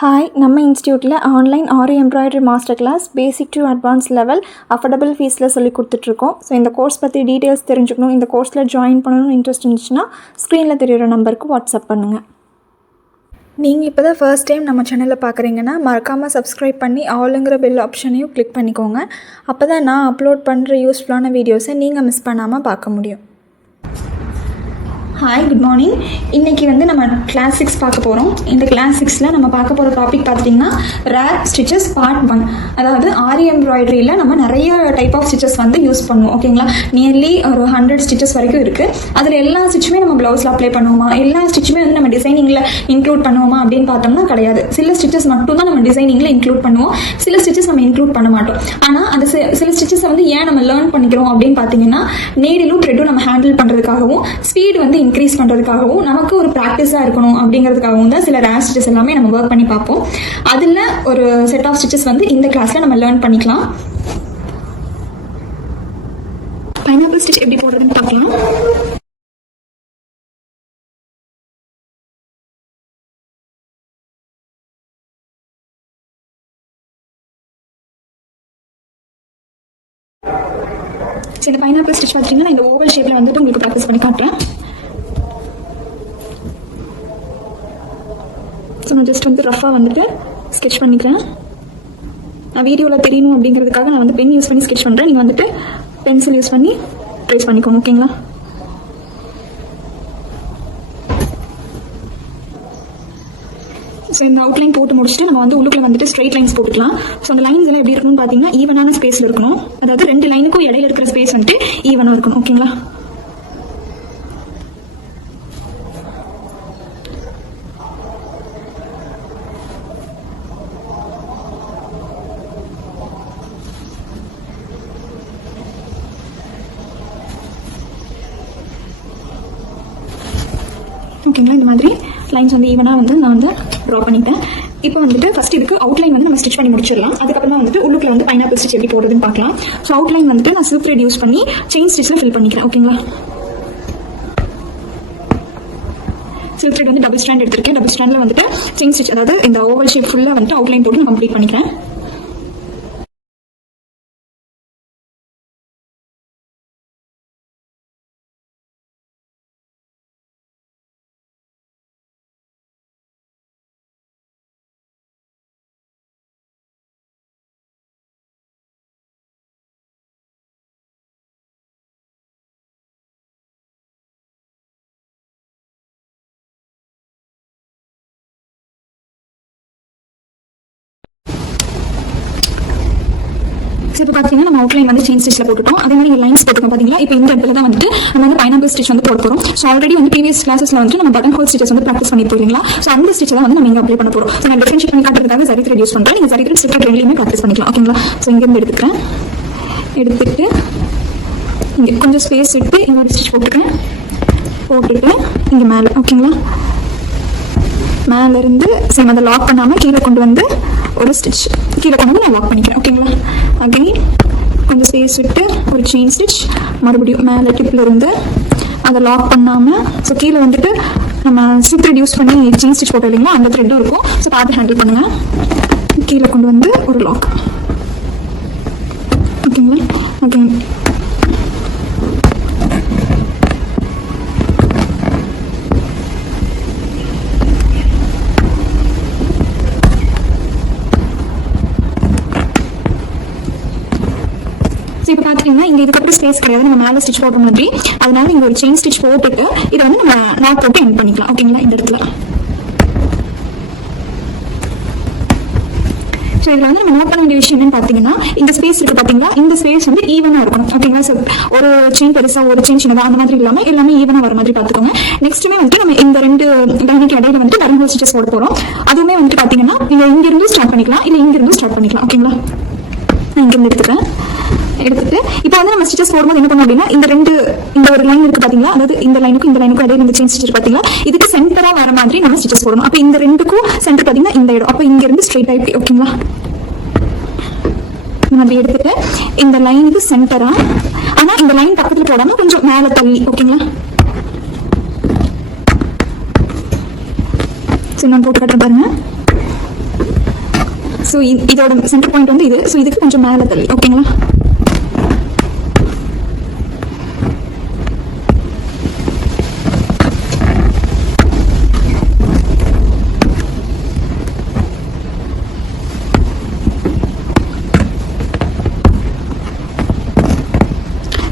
Hi, நம்ம இன்ஸ்டியூட்டில் online aari embroidery master class basic to advance level affordable ஃபீஸில் சொல்லி கொடுத்துட்ருக்கோம். ஸோ இந்த கோர்ஸ் பற்றி டீட்டெயில்ஸ் தெரிஞ்சுக்கணும், இந்த கோர்ஸில் ஜாயின் பண்ணணும்னு இன்ட்ரெஸ்ட் இருந்துச்சுன்னா ஸ்க்ரீனில் தெரிகிற நம்பருக்கு வாட்ஸ்அப் பண்ணுங்கள். நீங்கள் இப்போ தான் ஃபர்ஸ்ட் டைம் நம்ம சேனலில் பார்க்குறீங்கன்னா மறக்காமல் சப்ஸ்கிரைப் பண்ணி ஆளுங்கிற பெல் ஆப்ஷனையும் கிளிக் பண்ணிக்கோங்க. அப்போ தான் நான் அப்லோட் பண்ணுற யூஸ்ஃபுல்லான வீடியோஸை நீங்கள் மிஸ் பண்ணாமல் பார்க்க முடியும். Hi, good morning. இன்றைக்கி நம்ம கிளாஸ் 6 பார்க்க போகிறோம். இந்த கிளாஸ் 6ல் நம்ம பார்க்க போகிற டாபிக் பார்த்திங்கன்னா ரேர் ஸ்டிச்சஸ் பார்ட் 1. அதாவது ஆரி எம்ப்ராய்டரியில் நம்ம நிறைய டைப் ஆஃப் ஸ்டிச்சஸ் யூஸ் பண்ணுவோம். ஓகேங்களா, நியர்லி ஒரு 100 ஸ்டிச்சஸ் வரைக்கும் இருக்குது. அதில் எல்லா ஸ்டிச்சுமே நம்ம ப்ளவுஸில் அப்ளை பண்ணுவோமா, எல்லா ஸ்டிச்சுமே நம்ம டிசைனிங்கில் இன்க்ளூட் பண்ணுவோமா அப்படின்னு பார்த்தோம்னா கிடையாது. சில ஸ்டிச்சஸ் மட்டும் தான் நம்ம டிசைனிங்கில் இன்க்ளூட் பண்ணுவோம், சில ஸ்டிச்சஸ் நம்ம இன்க்ளூட் பண்ண மாட்டோம். ஆனால் அந்த சில ஸ்டிச்சஸை ஏன் நம்ம லேர்ன் பண்ணிக்கிறோம் அப்படின்னு பார்த்தீங்கன்னா, நீடிலும் த்ரெட்டும் நம்ம ஹேண்டில் பண்ணுறதுக்காகவும், ஸ்பீடு இன்க்ரீஸ் பண்ணுறதுக்காகவும், நமக்கு ஒரு ப்ராக்டிஸாக இருக்கணும் அப்படிங்கிறதுக்காகவும் தான் சில ரேர் ஸ்டிச்சஸ் எல்லாமே நம்ம ஒர்க் பண்ணி பார்ப்போம். அதில் ஒரு செட் ஆஃப் ஸ்டிச்சஸ் இந்த கிளாஸில் நம்ம லேர்ன் பண்ணிக்கலாம். பைனாப்பிள் ஸ்டிச் எப்படி போடுறதுன்னு பார்க்கலாம். இந்த பைனாப்பிள் ஸ்டிச் பார்த்தீங்கன்னா இந்த ஓவல் ஷேப்பில் உங்களுக்கு ப்ராக்டிஸ் பண்ணி காட்டுறேன். ஸோ நான் ஜஸ்ட் ரஃபாக ஸ்கெட்ச் பண்ணிக்கிறேன். நான் வீடியோவில் தெரியணும் அப்படிங்கிறதுக்காக நான் பென் யூஸ் பண்ணி ஸ்கெட்ச் பண்ணுறேன். நீங்கள் பென்சில் யூஸ் பண்ணி ட்ரேஸ் பண்ணிக்கோங்க. ஓகேங்களா, ஸோ இந்த அவுட்லைன் போட்டு முடிச்சுட்டு நம்ம உள்ளுக்குள்ள ஸ்ட்ரைட் லைன்ஸ் போட்டுக்கலாம். ஸோ அந்த லைன்ஸ் எல்லாம் எப்படி இருக்கணும்னு பார்த்தீங்கன்னா ஈவனான ஸ்பேஸில் இருக்கணும். அதாவது 2 லைனுக்கும் இடையில இருக்கிற ஸ்பேஸ் ஈவனாக இருக்கணும். ஓகேங்களா, ஓகேங்களா. இந்த மாதிரி லைன்ஸ் ஈவனாக நான் ட்ரா பண்ணிட்டேன். இப்போ ஃபர்ஸ்ட் இதுக்கு அவுட்லைன் நம்ம ஸ்டிச் பண்ணி முடிச்சிடலாம். அதுக்கப்புறம் உள்ளுக்குள்ள பைனாப்பிள் ஸ்டிச் எப்படி போடுறதுன்னு பார்க்கலாம். ஸோ அவுட்லைன் நான் சில்க் த்ரெட் யூஸ் பண்ணி செயின் ஸ்டிச்சில் ஃபில் பண்ணிக்கிறேன். ஓகேங்களா, சில்க் த்ரெட் டபுள் ஸ்டாண்ட் எடுத்திருக்கேன். டபுள் ஸ்டாண்டில் செயின் ஸ்டிச், அதாவது இந்த ஓவல் ஷேப் ஃபுல்லாக அவுட்லைன் போட்டு நான் கம்ப்ளீட் பண்ணிக்கிறேன். இப்போ பார்த்தீங்கன்னா நம்ம அவுட்லைன் செயின் ஸ்டிச்சில் போட்டுட்டோம். அதே மாதிரி லைன்ஸ் போட்டுருக்கோம். பார்த்தீங்களா, இப்போ இந்த இடத்துல தான் நம்ம பைனாப்பிள் ஸ்டிச் போட போகிறோம். ஸோ ஆல்ரெடி ப்ரீவியஸ் கிளாஸஸ்ல நம்ம பட்டன் ஹோல் ஸ்டிச்சஸ் ப்ராக்டிஸ் பண்ணி போயிருங்களா. ஸோ அந்த ஸ்டிச் தான் நம்ம இங்கே அப்ளை பண்ண போகிறோம். ஸோ நான் டிஃபரன்ஷியேட் பண்ணி காட்டுறதுக்காக சரி த்ரெட் யூஸ் பண்ணுறேன். நீங்கள் சரி த்ரெட் ஸ்லிப் த்ரெட் ரெண்டுலையுமே ப்ராக்டிஸ் பண்ணிக்கலாம். ஓகேங்களா, ஸோ இங்கேருந்து எடுத்துட்டு இங்கே கொஞ்சம் ஸ்பேஸ் விட்டு இன்னொரு ஸ்டிச் போட்டுட்டு இங்கே மேலே, ஓகேங்களா, மேலேருந்து சேம் அதை லாக் பண்ணாமல் கீழே கொண்டு ஒரு ஸ்டிச் கீழே கொண்டு நான் லாக் பண்ணிக்கிறேன். ஓகேங்களா, அகைன் கொஞ்சம் ஸ்பேஸ் விட்டு ஒரு செயின் ஸ்டிச், மறுபடியும் மேலே டிப்பில் இருந்து அதை லாக் பண்ணாமல், ஸோ கீழே நம்ம ஸ்லிப் த்ரெட் யூஸ் பண்ணி செயின் ஸ்டிச் போட்டோம் இல்லைங்களா, அந்த த்ரெட்டும் இருக்கும். ஸோ பார்த்து ஹேண்டில் பண்ணுங்கள். கீழே கொண்டு ஒரு லாக். ஓகேங்களா, அகைன் இப்போ பார்த்தீங்கன்னா இங்கே இதுக்கப்புறம் ஸ்பேஸ் கிடையாது, நம்ம மேலே ஸ்டிச் போட்ட மாதிரி. அதனால இங்கே ஒரு செயின் ஸ்டிச் போட்டுட்டு இதை நம்ம நாட் போட்டு எண்ட் பண்ணிக்கலாம். ஓகேங்களா, இந்த இடத்துல ஸோ இதில் நம்ம நோட் பண்ண வேண்டிய விஷயம் என்னன்னு பார்த்தீங்கன்னா, இந்த ஸ்பேஸ் இருக்குது பார்த்தீங்களா, இந்த ஸ்பேஸ் ஈவனாக இருக்கணும். ஓகேங்களா, ஸோ ஒரு செயின் பெருசாக ஒரு செயின் சின்னதாக அந்த மாதிரி இல்லாமல் எல்லாமே ஈவனாக வர மாதிரி பார்த்துக்கோங்க. நெக்ஸ்ட்டுமே நம்ம இந்த 2 லைனுக்கு இடையில பட்டன் ஹோல் ஸ்டிச்சஸ் போட போகிறோம். அதுவுமே பார்த்தீங்கன்னா நீங்கள் இங்கிருந்து ஸ்டார்ட் பண்ணிக்கலாம், இல்லை இங்கிருந்து ஸ்டார்ட் பண்ணிக்கலாம். ஓகேங்களா, நான் இங்கிருந்து எடுத்துட்டு இப்போ நம்ம ஸ்டிச்சஸ் போடும்போது என்ன பண்ணணும் அப்படின்னா, இந்த ஒரு லைன் இருக்கு பாத்தீங்களா, அதாவது இந்த லைனுக்கும் இடையில இந்த செயின் ஸ்டிச் பாத்தீங்களா, இதுக்கு சென்டரா வர மாதிரி நம்ம ஸ்டிச்சஸ் போடணும். அப்போ இந்த ரெண்டுக்கும் சென்டர் பாத்தீங்கன்னா இந்த இடம். அப்போ இங்க இருந்து ஸ்ட்ரைட் ஆயிட்டு, ஓகேங்களா, நம்ம எடுத்துட்டு இந்த லைனுக்கு சென்டரா, ஆனா இந்த லைன் பக்கத்துல போடாம கொஞ்சம் மேல தள்ளி, ஓகேங்களா. சரி, நான் போட்டு காட்டுறேன் பாருங்க. ஸோ இதோட சென்டர் பாயிண்ட் வந்து இது. ஸோ இதுக்கு கொஞ்சம் மேலே தள்ளி, ஓகேங்களா?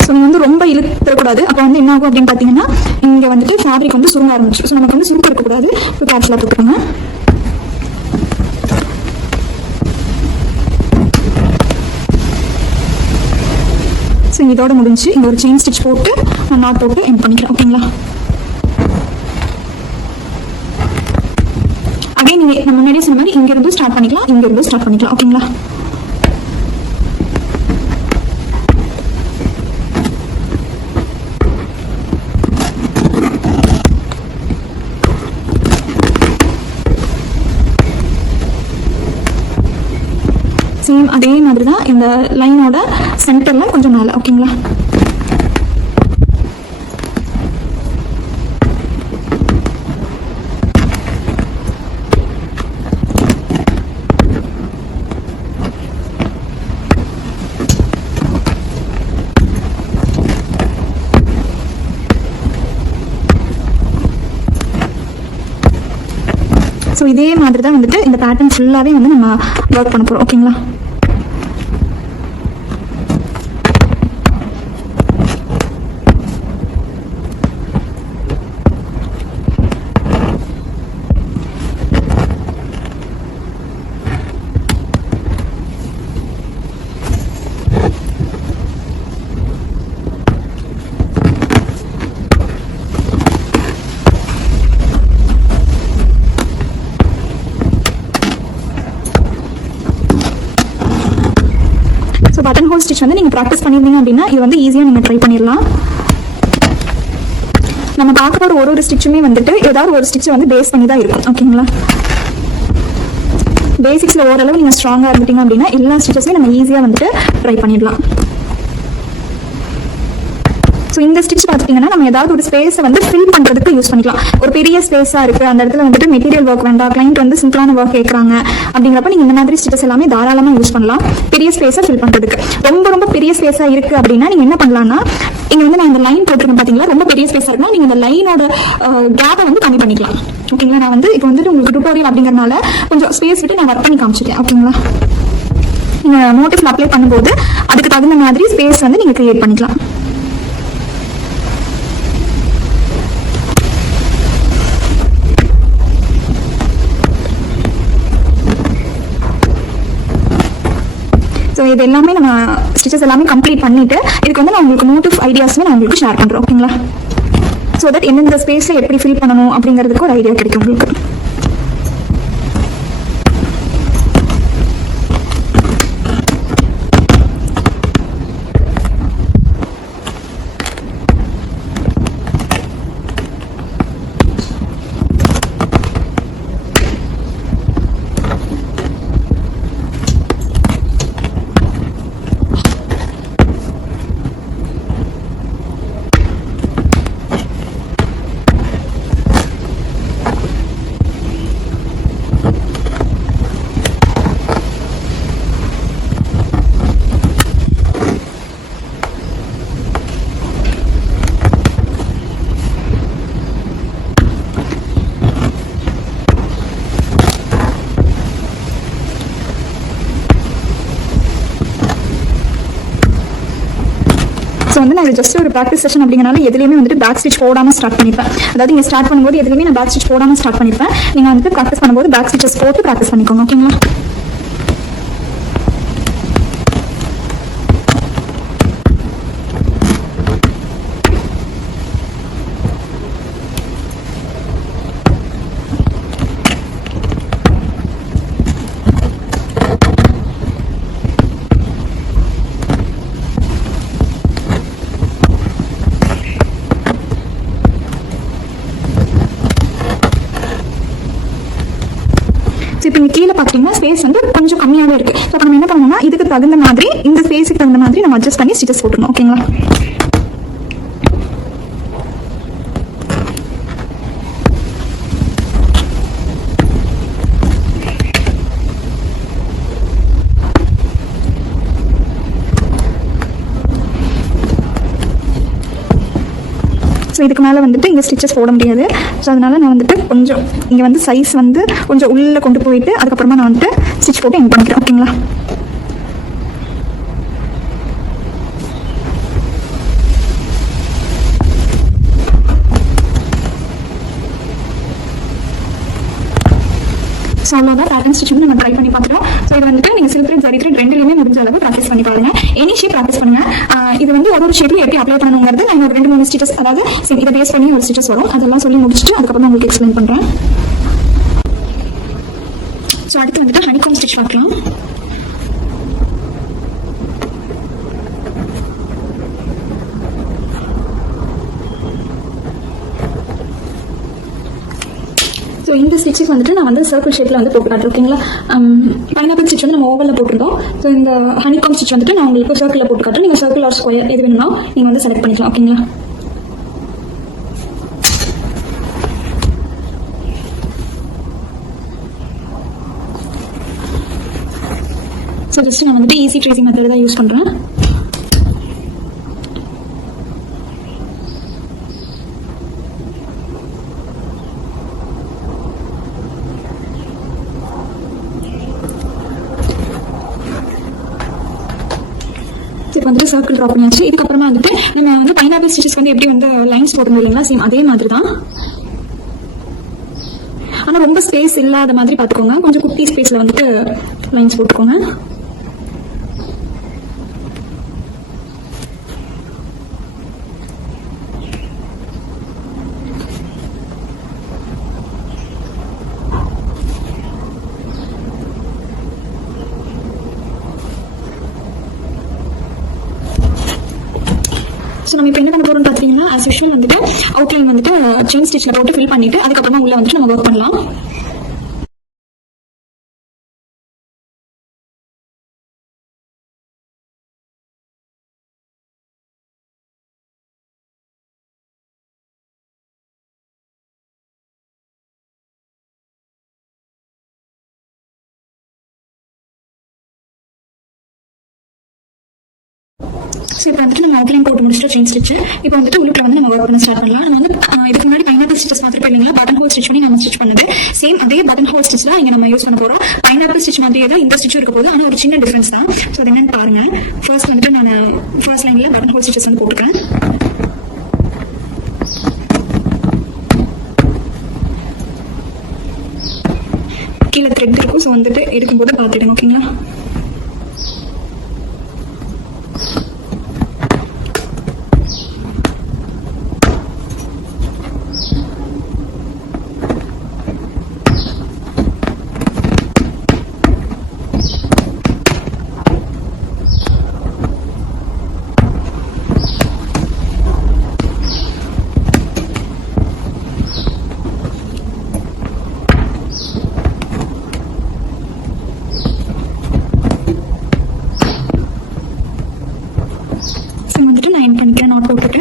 ஸோ நீங்கள் வந்து ரொம்ப இழுத்துக்கூடாது. அப்போ வந்து என்ன ஆகும் அப்படின்னு பார்த்தீங்கன்னா, இங்கே வந்துட்டு ஃபேப்ரிக் வந்து சுருங்க ஆரம்பிச்சு. ஸோ நமக்கு வந்து சுருக்க இருக்கக்கூடாது. ஸோ கேர்ஃபுல்லாக போட்டுக்கோங்க. ஸோ இதோட முடிஞ்சு இங்கே ஒரு செயின் ஸ்டிச் போட்டு நாட் போட்டு எண்ட் பண்ணிக்கிறேன், ஓகேங்களா? அகைன் நீங்கள் நம்ம முன்னாடியே சொன்ன மாதிரி இங்கேருந்து ஸ்டார்ட் பண்ணிக்கலாம், இங்கேருந்து ஸ்டார்ட் பண்ணிக்கலாம், ஓகேங்களா? சேம் அதே மாதிரி தான் இந்த லைனோட சென்டர்ல கொஞ்சம் மேலே, ஓகேங்களா? ஸோ இதே மாதிரி தான் வந்துட்டு இந்த பேட்டர்ன் ஃபுல்லாகவே வந்து நம்ம ஒர்க் பண்ண போகிறோம், ஓகேங்களா? பட்டன் ஹோல் ஸ்டிச் வந்து நீங்கள் ப்ராக்டிஸ் பண்ணியிருந்தீங்க அப்படின்னா இது வந்து ஈஸியாக நீங்கள் ட்ரை பண்ணிடலாம். நம்ம பார்க்க போகிற ஒரு ஸ்டிச்சுமே வந்துட்டு ஏதாவது ஒரு ஸ்டிச் வந்து பேஸ் பண்ணி தான் இருக்கும், ஓகேங்களா? பேசிக்ஸில் ஓரளவு நீங்கள் ஸ்ட்ராங்காக இருந்துட்டீங்க அப்படின்னா எல்லா ஸ்டிச்சஸுமே நம்ம ஈஸியாக வந்துட்டு ட்ரை பண்ணிடலாம். ஸோ இந்த ஸ்டிச் பார்த்துட்டிங்கன்னா நம்ம ஏதாவது ஒரு ஸ்பேஸை வந்து ஃபில் பண்ணுறதுக்கு யூஸ் பண்ணிக்கலாம். ஒரு பெரிய ஸ்பேஸாக இருக்குது, அந்த இடத்துல வந்துட்டு மெட்டீரியல் ஒர்க் வேண்டாம், கிளைண்ட் வந்து சிம்பிளான ஒர்க் கேட்குறாங்க அப்படிங்கிறப்ப நீங்கள் இந்த மாதிரி ஸ்டிச்சஸ் எல்லாமே தாராளமாக யூஸ் பண்ணலாம் பெரிய ஸ்பேஸை ஃபில் பண்ணுறதுக்கு. ரொம்ப ரொம்ப பெரிய ஸ்பேஸாக இருக்குது அப்படின்னா நீங்கள் என்ன பண்ணலாம்னா, இங்கே வந்து நான் இந்த லைன் போட்டிருக்கேன் பார்த்தீங்களா, ரொம்ப பெரிய ஸ்பேஸாக இருக்குன்னா நீங்கள் இந்த லைனோட கேப்பை வந்து கம்மி பண்ணிக்கலாம், ஓகேங்களா? நான் வந்து இப்போ வந்துட்டு உங்களுக்கு டுட்டோரியல் அப்படிங்கிறனால கொஞ்சம் ஸ்பேஸ் விட்டு நான் ஒர்க் பண்ணி காமிச்சிருக்கேன், ஓகேங்களா? நீங்கள் மோட்டிவ்ல அப்ளை பண்ணும்போது அதுக்கு தகுந்த மாதிரி ஸ்பேஸ் வந்து நீங்கள் கிரியேட் பண்ணிக்கலாம். ஸோ இது எல்லாமே நம்ம ஸ்டிச்சஸ் எல்லாமே கம்ப்ளீட் பண்ணிவிட்டு இதுக்கு வந்து நான் உங்களுக்கு மோட்டிவ் ஐடியாஸுமே நான் உங்களுக்கு ஷேர் பண்ணுறேன், ஓகேங்களா? ஸோ தட் எந்தெந்த ஸ்பேஸில் எப்படி ஃபில் பண்ணணும் அப்படிங்கிறதுக்கு ஒரு ஐடியா கிடைக்கும் உங்களுக்கு. ஸோ வந்து நான் ஜஸ்ட் ஒரு ப்ராக்டிஸ் செஷன் அப்படிங்கிறனால எதுலையுமே வந்துட்டு பேக் ஸ்டிச் போடாமல் ஸ்டார்ட் பண்ணிப்பேன். அதாவது நீங்கள் ஸ்டார்ட் பண்ணும்போது எதுலையுமே நான் பேக் ஸ்டிச் போடாமல் ஸ்டார்ட் பண்ணிப்பேன். நீங்கள் வந்துட்டு ப்ராக்டிஸ் பண்ணும்போது பேக் ஸ்டிச்சஸ் போட்டு ப்ராக்டிஸ் பண்ணிக்கோங்க, ஓகேங்களா? இப்போ இங்கே கீழே பார்த்தீங்கன்னா ஸ்பேஸ் வந்து கொஞ்சம் கம்மியாகவே இருக்குது. ஸோ நம்ம என்ன பண்ணணும்னா இதுக்கு தகுந்த மாதிரி இந்த ஸ்பேஸுக்கு தகுந்த மாதிரி நம்ம அட்ஜஸ்ட் பண்ணி ஸ்டிச்சஸ் போட்டுருணும், ஓகேங்களா? இதுக்கு மேலே வந்துட்டு இங்கே ஸ்டிச்சஸ் போட முடியாது. ஸோ அதனால் நான் வந்துட்டு கொஞ்சம் இங்கே வந்து சைஸ் வந்து கொஞ்சம் உள்ளே கொண்டு போயிட்டு அதுக்கப்புறமா நான் வந்துட்டு ஸ்டிச் போட்டு எண்ட் பண்ணிக்கிறேன். ஓகேங்களா? ஸோ அவ்வளோதான் பேட்டர்ன் ஸ்டிச் வந்து நம்ம ட்ரை பண்ணி பார்த்துட்டோம். ஸோ இது வந்துட்டு நீங்கள் சில்க் த்ரெட் ஜரி த்ரெட் ரெண்டுலையுமே முடிஞ்ச அளவு ப்ராக்டிஸ் பண்ணி பாருங்க. எனி ஷேப் ப்ராக்டிஸ் பண்ணுங்க. இது வந்து ஒரு ஷேப்ல எப்படி அப்ளை பண்ணணுங்கிறது நான் ஒரு 2-3 ஸ்டிச்சஸ், அதாவது இதை பேஸ் பண்ணி ஒரு ஸ்டிச்சஸ் வரும், அதெல்லாம் சொல்லி முடிச்சுட்டு அதுக்கப்புறம் உங்களுக்கு எக்ஸ்பிளைன் பண்ணுறேன். ஸோ அடுத்து வந்துட்டு ஹனிகாம் ஸ்டிச் பார்க்கலாம். ஸோ இந்த ஸ்டிச்சுக்கு வந்துட்டு நான் வந்து சர்க்கிள் ஷேப்பில் வந்து போட்டு காட்டுறேன். ஓகேங்களா? பைனாப்பிள் ஸ்டிச் வந்து நம்ம ஓவலில் போட்டிருந்தோம். ஸோ இந்த ஹனிகாம் ஸ்டிச் வந்துட்டு நான் உங்களுக்கு சர்க்கிளில் போட்டு காட்டுறேன். நீங்கள் சர்க்கிள் ஆர் ஸ்கொயர் எது வேணும்னா நீங்கள் வந்து செலக்ட் பண்ணிக்கலாம். ஓகேங்களா? ஸோ ஜஸ்ட் நான் வந்துட்டு ஈஸி ட்ரேசிங் மெத்தட் தான் யூஸ் பண்ணுறேன். இப்போ வந்துட்டு சர்க்கிள் ட்ரா பண்ணியாச்சு. இதுக்கப்புறமா வந்துட்டு நம்ம வந்து பைனாப்பிள் ஸ்டிச்சஸ் வந்து எப்படி வந்து லைன்ஸ் போடணும் இல்லைங்களா, சேம் அதே மாதிரி தான். ஆனால் ரொம்ப ஸ்பேஸ் இல்லாத மாதிரி பார்த்துக்கோங்க. கொஞ்சம் குட்டி ஸ்பேஸில் வந்துட்டு லைன்ஸ் போட்டுக்கோங்க. ஸோ நம்ம இப்போ என்ன பண்ண போகிறோம்னு பார்த்தீங்கன்னா, ஆஸ் யூஷுவல் வந்துட்டு அவுட்லைன் வந்துட்டு செயின் ஸ்டிச்சில் போட்டு ஃபில் பண்ணிவிட்டு அதுக்கப்புறமா உள்ள வந்துட்டு நம்ம ஒர்க் பண்ணலாம். ஸோ இப்போ வந்துட்டு நம்ம அவுட்லைன் போட்டு முடிச்சுட்டு செயின் ஸ்டிச் இப்போ வந்துட்டு உள்ளுக்குள்ள வந்து நம்ம ஒர்க் பண்ண ஸ்டார்ட் பண்ணலாம். நம்ம வந்து இதுக்கு முன்னாடி பைனாப்பிள் ஸ்டிச்சஸ் பார்த்துட்டு இல்லைங்களா, பட்டன் ஹோல் ஸ்டிச் பண்ணி நம்ம ஸ்டிச் பண்ணது சேம் அதே பட்டன் ஹோல் ஸ்டிச் தான் இங்கே நம்ம யூஸ் பண்ண போகிறோம். பைனாப்பிள் ஸ்டிச் மாதிரியே தான் இந்த ஸ்டிச்சும் இருக்க போது, ஆனால் ஒரு சின்ன டிஃபரன்ஸ் தான். ஸோ அது என்னன்னு பாருங்க. ஃபர்ஸ்ட் வந்துட்டு நான் ஃபர்ஸ்ட் லைனில் பட்டன் ஹோல் ஸ்டிச்சஸ் வந்து போட்டுக்கிறேன். கீழே த்ரெட் இருக்கும். ஸோ வந்துட்டு எடுக்கும்போது பார்த்துடுங்க. ஓகேங்களா? பண்ணிக்கிறேன். நாட் போட்டுட்டு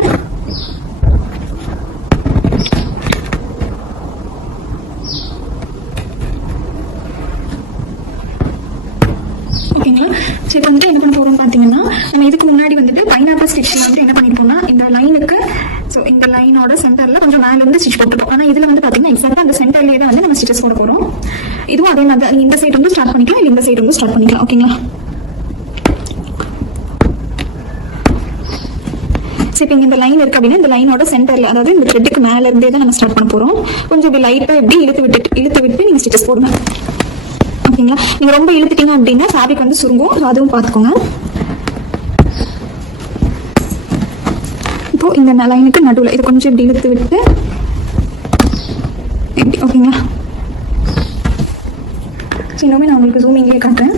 ஓகேங்களா? ஸோ இப்போ வந்துட்டு என்ன பண்ண போகிறோம்னு பார்த்தீங்கன்னா, நம்ம இதுக்கு முன்னாடி வந்துட்டு பைனாப்பிள் ஸ்டிச் வந்துட்டு என்ன பண்ணிருப்போம்னா, இந்த லைனுக்கு ஸோ இந்த லைனோட சென்டரில் கொஞ்சம் மேலேருந்து ஸ்டிச் போட்டுருப்போம். ஆனால் இதில் வந்து பார்த்தீங்கன்னா எக்ஸாக்டாக அந்த சென்டர்லேயே தான் வந்து நம்ம ஸ்டிச்சஸ் போட போகிறோம். இதுவும் அதே மாதிரி இந்த சைடு வந்து ஸ்டார்ட் பண்ணிக்கலாம், இல்லை இந்த சைடு வந்து ஸ்டார்ட் பண்ணிக்கலாம். ஓகேங்களா? இப்போ இந்த லைன் இருக்கு அப்படின்னா இந்த லைனோட சென்டர்ல, அதாவது இந்த த்ரெட்டுக்கு மேல இருந்தே தான் நம்ம ஸ்டார்ட் பண்ண போறோம். கொஞ்சம் இப்படி லைட்டா எப்படி இழுத்து விட்டு நீங்க ஸ்டிச்சஸ் போடுங்க. ஓகேங்களா? நீங்க ரொம்ப இழுத்துட்டீங்க அப்படின்னா ஃபேப்ரிக் வந்து சுருங்கும். ஸோ அதுவும் பார்த்துக்கோங்க. இப்போ இந்த லைனுக்கு நடுவில் இது கொஞ்சம் இப்படி இழுத்து விட்டு எப்படி. ஓகேங்களா? இன்னுமே நான் உங்களுக்கு ஜூமிங்லேயே காட்டுறேன்.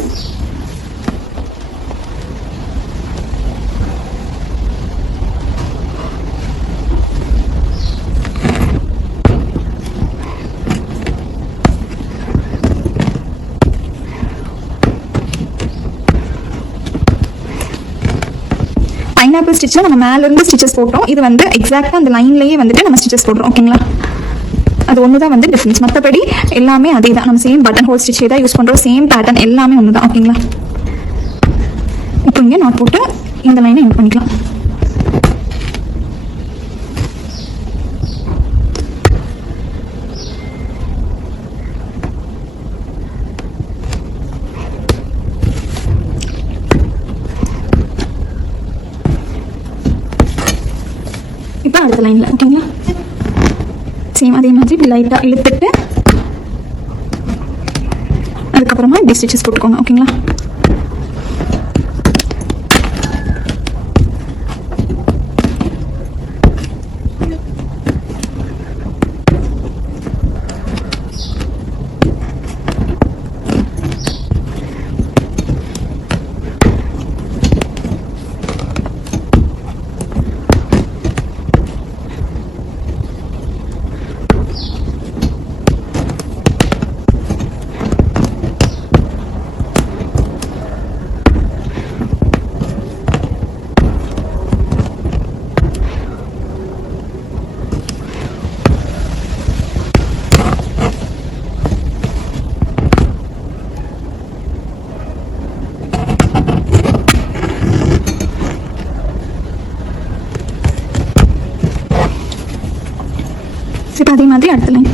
பைனாப்பிள் ஸ்டிச்சில் நம்ம மேலேருந்து ஸ்டிச்சஸ் போட்டோம். இது வந்து எக்ஸாக்டாக அந்த லைன்லேயே வந்துட்டு நம்ம ஸ்டிச்சஸ் போடுறோம். ஓகேங்களா? அது ஒன்று தான் வந்து டிஃப்ரென்ஸ். மற்றபடி எல்லாமே அதே தான். நம்ம சேம் பட்டன் ஹோல் ஸ்டிச்சே தான் யூஸ் பண்ணுறோம். சேம் பேட்டர்ன் எல்லாமே ஒன்று தான். ஓகேங்களா? இப்போ இங்கே நாட் போட்டு இந்த லைனை எண்ட் பண்ணிக்கலாம். அடுத்த லைனில். ஓகேங்களா? சேம் அதே மாதிரி இப்படி லைட்டாக இழுத்துட்டு அதுக்கப்புறமா இப்படி ஸ்டிச்சஸ் போட்டுக்கோங்க. ஓகேங்களா? இப்போ அதே மாதிரி அடுத்த லைன்.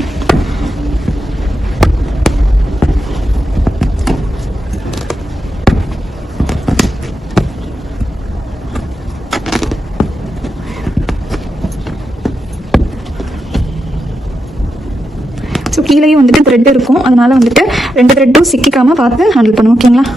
ஸோ கீழேயும் வந்துட்டு த்ரெட் இருக்கும், அதனால வந்துட்டு 2 த்ரெட்டும் சிக்கிக்காம பார்த்து ஹேண்டில் பண்ணுவோம். ஓகேங்களா?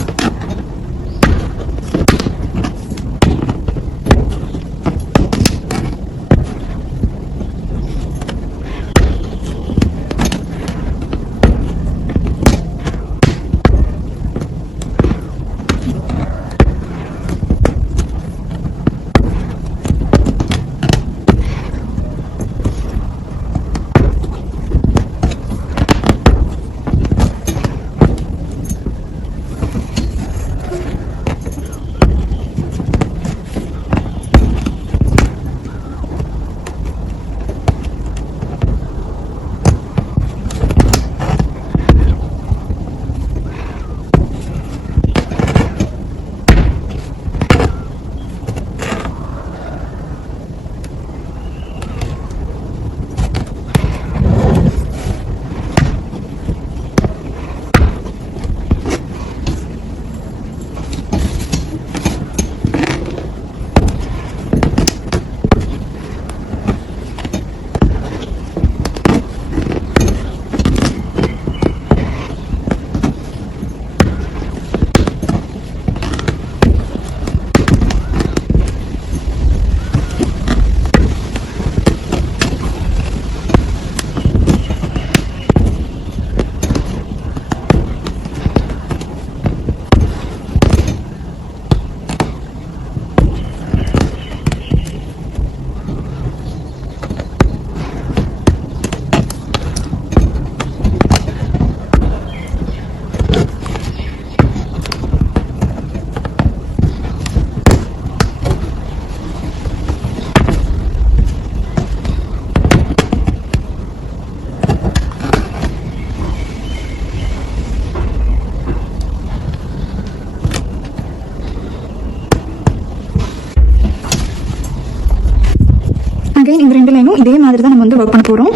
அகைன் இந்த 2 லைனும் இதே மாதிரி தான் நம்ம வந்து ஒர்க் பண்ண போகிறோம்.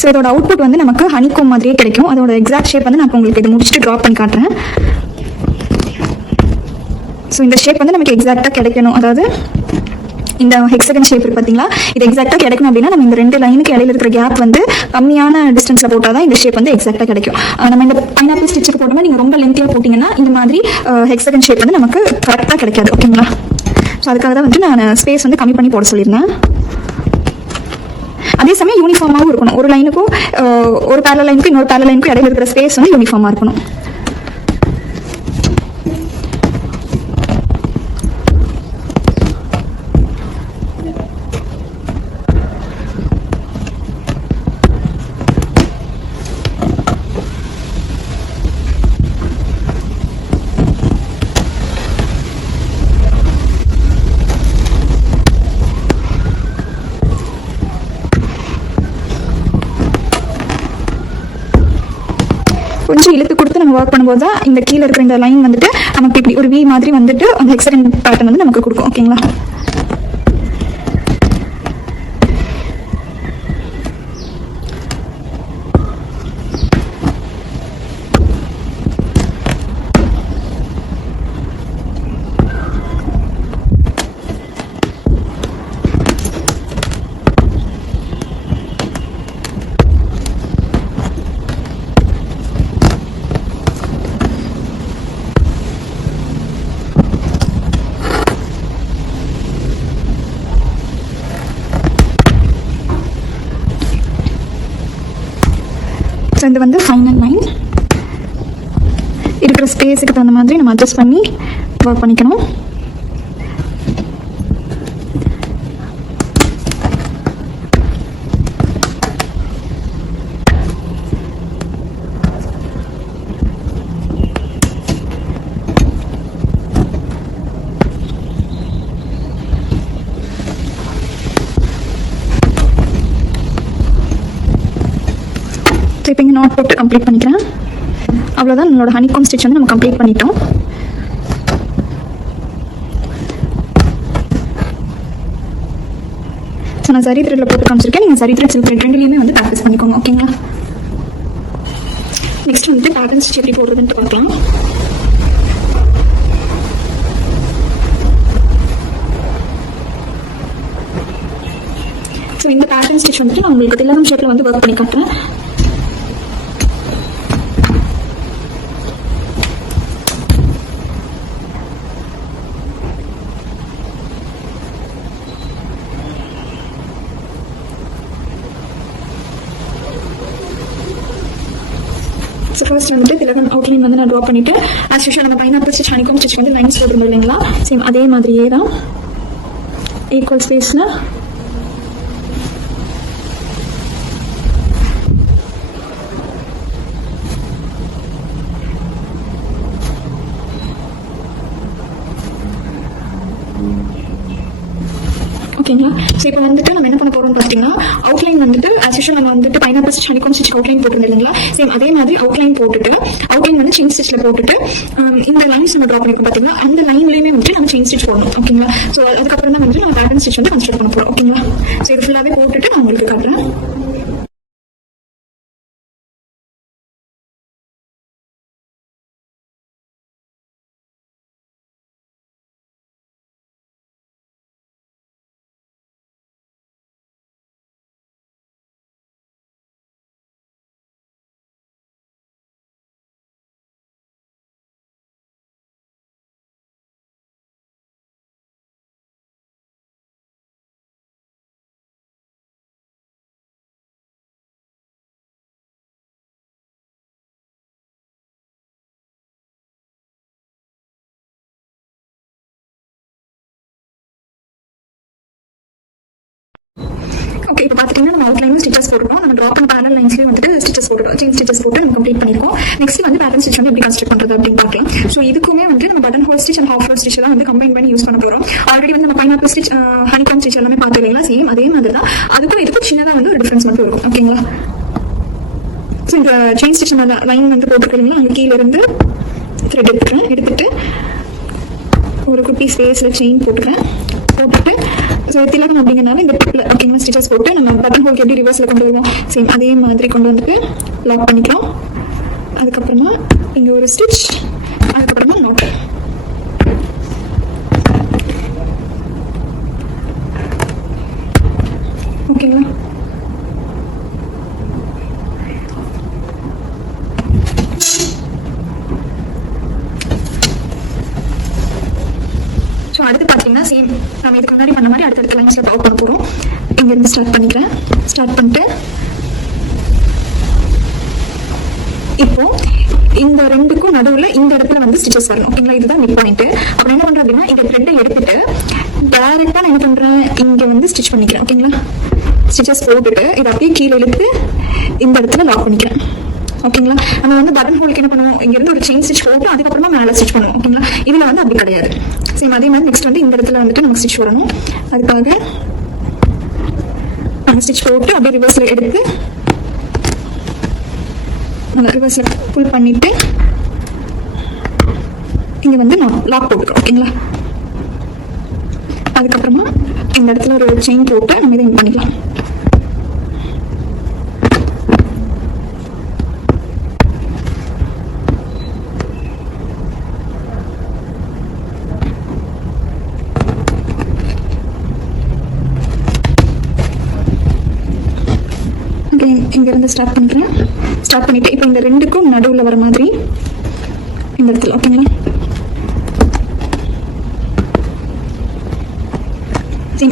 ஸோ இதோட அவுட்புட் வந்து நமக்கு ஹனிகோம் மாதிரியே கிடைக்கும். அதோட எக்ஸாக்ட் ஷேப் வந்து நான் உங்களுக்கு இதை முடிச்சுட்டு ட்ராப் பண்ணி காட்டுறேன். ஸோ இந்த ஷேப் வந்து நமக்கு எக்ஸாக்டாக கிடைக்கணும், அதாவது இந்த ஹெக்ஸகன் ஷேப் இருக்கு பார்த்தீங்களா, இது எக்ஸாக்டாக கிடைக்கணும் அப்படின்னா நம்ம இந்த 2 லைனுக்கு இடையில இருக்கிற கேப் வந்து கம்மியான டிஸ்டன்ஸில் போட்டால் தான் இந்த ஷேப் வந்து எக்ஸாக்டாக கிடைக்கும். நம்ம இந்த பைனாப்பிள் ஸ்டிச்சுக்கு போட்டோம்னா நீங்கள் ரொம்ப லென்த்தியாக போட்டிங்கன்னா இந்த மாதிரி ஹெக்ஸகன் ஷேப் வந்து நமக்கு கரெக்டாக கிடைக்காது. ஓகேங்களா? ஸோ அதுக்காக தான் வந்து நான் ஸ்பேஸ் வந்து கம்மி பண்ணி போட சொல்லியிருந்தேன். அதே சமயம் யூனிஃபார்மாகவும் இருக்கணும். ஒரு லைனுக்கும் ஒரு பேரல் லைனுக்கும் இன்னொரு பேரல் லைனுக்கும் இடையில இருக்கிற ஸ்பேஸ் வந்து யூனிஃபார்மாக இருக்கணும். கொஞ்சம் இழுத்து கொடுத்து நம்ம ஒர்க் பண்ணும்போது தான் இந்த கீழே இருக்கிற இந்த லைன் வந்துட்டு நமக்கு இப்படி ஒரு வி மாதிரி வந்துட்டு அந்த ஹெக்ஸகன் பேட்டர்ன் வந்து நமக்கு கொடுக்கும். ஓகேங்களா? ஸோ இது வந்து ஃபைனல் லைன். இருக்கிற ஸ்பேஸுக்கு தகுந்த மாதிரி நம்ம அட்ஜஸ்ட் பண்ணி ஒர்க் பண்ணிக்கணும். இப்போ இங்கே நாட் போட்டு கம்ப்ளீட் பண்ணிக்கிறேன். அவ்வளோதான், நம்மளோட ஹனிகாம் ஸ்டிச் வந்து நம்ம கம்ப்ளீட் பண்ணிட்டோம். ஸோ நான் சரி த்ரெட்டில் போட்டு காமிச்சிருக்கேன். நீங்கள் சரி த்ரெட் சில்க் த்ரெட் ரெண்டுலேயுமே வந்து ப்ராக்டிஸ் பண்ணிக்கோங்க. ஓகேங்களா? நெக்ஸ்ட் வந்துட்டு பேட்டர்ன் ஸ்டிச் எப்படி போடுறதுன்ட்டு பார்க்கலாம். ஸோ இந்த பேட்டர்ன் ஸ்டிச் வந்துட்டு நான் உங்களுக்கு திலகம் ஷேப்பில் வந்து ஒர்க் பண்ணி காட்டுறேன். ஸோ ஃபர்ஸ்ட் வந்துட்டு திலகம் அவுட்லைன் வந்து நான் ட்ரா பண்ணிவிட்டு ஆஸ் யூஷுவல் நம்ம பைனாப்பிள் ஸ்டிச் ஹனிகாம் ஸ்டிச் வந்து லைன்ஸ் போட்டுருந்தோம் இல்லைங்களா, சேம் அதே மாதிரியே தான் ஈக்குவல் ஸ்பேஸில் ஓகேங்களா. ஸோ இப்போ வந்துட்டு நம்ம என்ன பண்ண போகிறோம்னு பார்த்தீங்கன்னா அவுட்லைன் வந்துட்டு ஆஸ் யூஷுவல் நம்ம வந்துட்டு pineapple stitch honeycomb stitch outline போட்டுருந்தோம் இல்லைங்களா, சேம் அதே மாதிரி அவுட்லைன் போட்டுட்டு அவுட்லைன் வந்து செயின் ஸ்டிச்சில் போட்டுட்டு இந்த லைன்ஸ் நம்ம ட்ரா பண்ணிருக்கோம் பார்த்தீங்கன்னா அந்த லைன்லேயுமே வந்துட்டு நம்ம செயின் ஸ்டிச் போடணும். ஓகேங்களா. ஸோ அதுக்கப்புறம் தான் வந்து நம்ம பேட்டர்ன் ஸ்டிச் வந்து கன்ஸ்ட்ரக்ட் பண்ண போகிறோம். ஓகேங்களா. ஸோ இது ஃபுல்லாகவே போட்டுட்டு நான் உங்களுக்கு காட்டுறேன். ஓகே, இப்போ பார்த்துட்டீங்கன்னா நம்ம அவுட்லைனும் ஸ்டிச்சஸ் போட்டுருக்கோம். நம்ம ட்ராப் பண்ண பேனல் லைன்ஸ்லேயும் வந்துட்டு ஸ்டிச்சஸ் போட்டுருக்கோம். செயின் ஸ்டிச்சஸ் போட்டு நம்ம கம்ப்ளீட் பண்ணிருக்கோம். நெக்ஸ்ட் வந்து பேட்டர்ன் ஸ்டிச் வந்து எப்படி கன்ஸ்ட்ரக்ட் பண்ணுறது அப்படின்னு பார்க்கலாம். ஸோ இதுக்குமே வந்து நம்ம button whole stitch and half whole stitch தான் வந்து கம்பைன் பண்ணி யூஸ் பண்ண போகிறோம். ஆல்ரெடி வந்து நம்ம பைனாப்பிள் ஸ்டிச் ஹனிகாம் ஸ்டிச் எல்லாமே பார்த்துருக்கீங்களா, சேம் அதே மாதிரி தான். அதுக்கும் இதுக்கும் சின்னதாக வந்து ஒரு டிஃப்ரென்ஸ் மட்டும் இருக்கும். ஓகேங்களா. ஸோ இந்த செயின் ஸ்டிச் லைன் வந்து போட்டுருக்கீங்களா, அங்கே கீழே இருந்து த்ரெட் எடுத்துட்டு ஒரு குட்டி ஸ்பேஸில் செயின் போட்டுக்கிறேன். போட்டுட்டு ஸோ திலகம் அப்படிங்கிறனால இந்த டிப்பில் ஓகேங்களா ஸ்டிச்சஸ் போட்டு நம்ம பட்டன் ஹோல்க்கு எப்படி ரிவர்ஸில் கொண்டு வருவோம் சேம் அதே மாதிரி கொண்டு வந்துட்டு லாக் பண்ணிக்கலாம். அதுக்கப்புறமா இங்கே ஒரு ஸ்டிச், அதுக்கப்புறமா நோட். ஓகேங்களா. ஸோ அடுத்து பார்த்தீங்கன்னா சேம் நம்ம இதுக்கு முன்னாடி பண்ண மாதிரி அடுத்தடுத்த லைன்ஸில் ட்ரா பண்ண போகிறோம். இங்கேருந்து ஸ்டார்ட் பண்ணிக்கிறேன். ஸ்டார்ட் பண்ணிட்டு இப்போ இந்த ரெண்டுக்கும் நடுவில் இந்த இடத்துல வந்து ஸ்டிச்சஸ் வரணும். ஓகேங்களா. இதுதான் மிட் பாயிண்ட். அப்புறம் என்ன பண்ணுறேன் அப்படின்னா இந்த த்ரெட்டை எடுத்துட்டு டேரெக்டாக நான் என்ன பண்ணுறேன் இங்கே வந்து ஸ்டிச் பண்ணிக்கிறேன். ஓகேங்களா. ஸ்டிச்சஸ் போட்டுட்டு இதை அப்படியே கீழே இழுத்து இந்த இடத்துல லாக் பண்ணிக்கிறேன். ஓகேங்களா. நம்ம வந்து பட்டன் ஹோலுக்கு என்ன பண்ணுவோம், இங்கேருந்து ஒரு செயின் ஸ்டிச் போட்டு அதுக்கப்புறமா மேலே ஸ்டிச் பண்ணுவோம். ஓகேங்களா. இதில் வந்து அப்படி கிடையாது. சேம் அதே மாதிரி நெக்ஸ்ட் வந்து இந்த இடத்துல வந்துட்டு நமக்கு ஸ்டிச் வரணும். அதுக்காக நம்ம ஸ்டிச் போட்டு அப்படியே ரிவர்ஸில் எடுத்து ரிவர்ஸில் புல் பண்ணிட்டு இங்கே வந்து லாக் போட்டுக்கிறோம். ஓகேங்களா. அதுக்கப்புறமா இந்த இடத்துல ஒரு செயின் போட்டு நம்ம இதை பண்ணிக்கலாம். இங்கேருந்து ஸ்டார்ட் பண்ணிக்கிறேன். ஸ்டார்ட் பண்ணிவிட்டு இப்போ இந்த ரெண்டுக்கும் நடுவில் வர மாதிரி இந்த இடத்துல. ஓகேங்களா.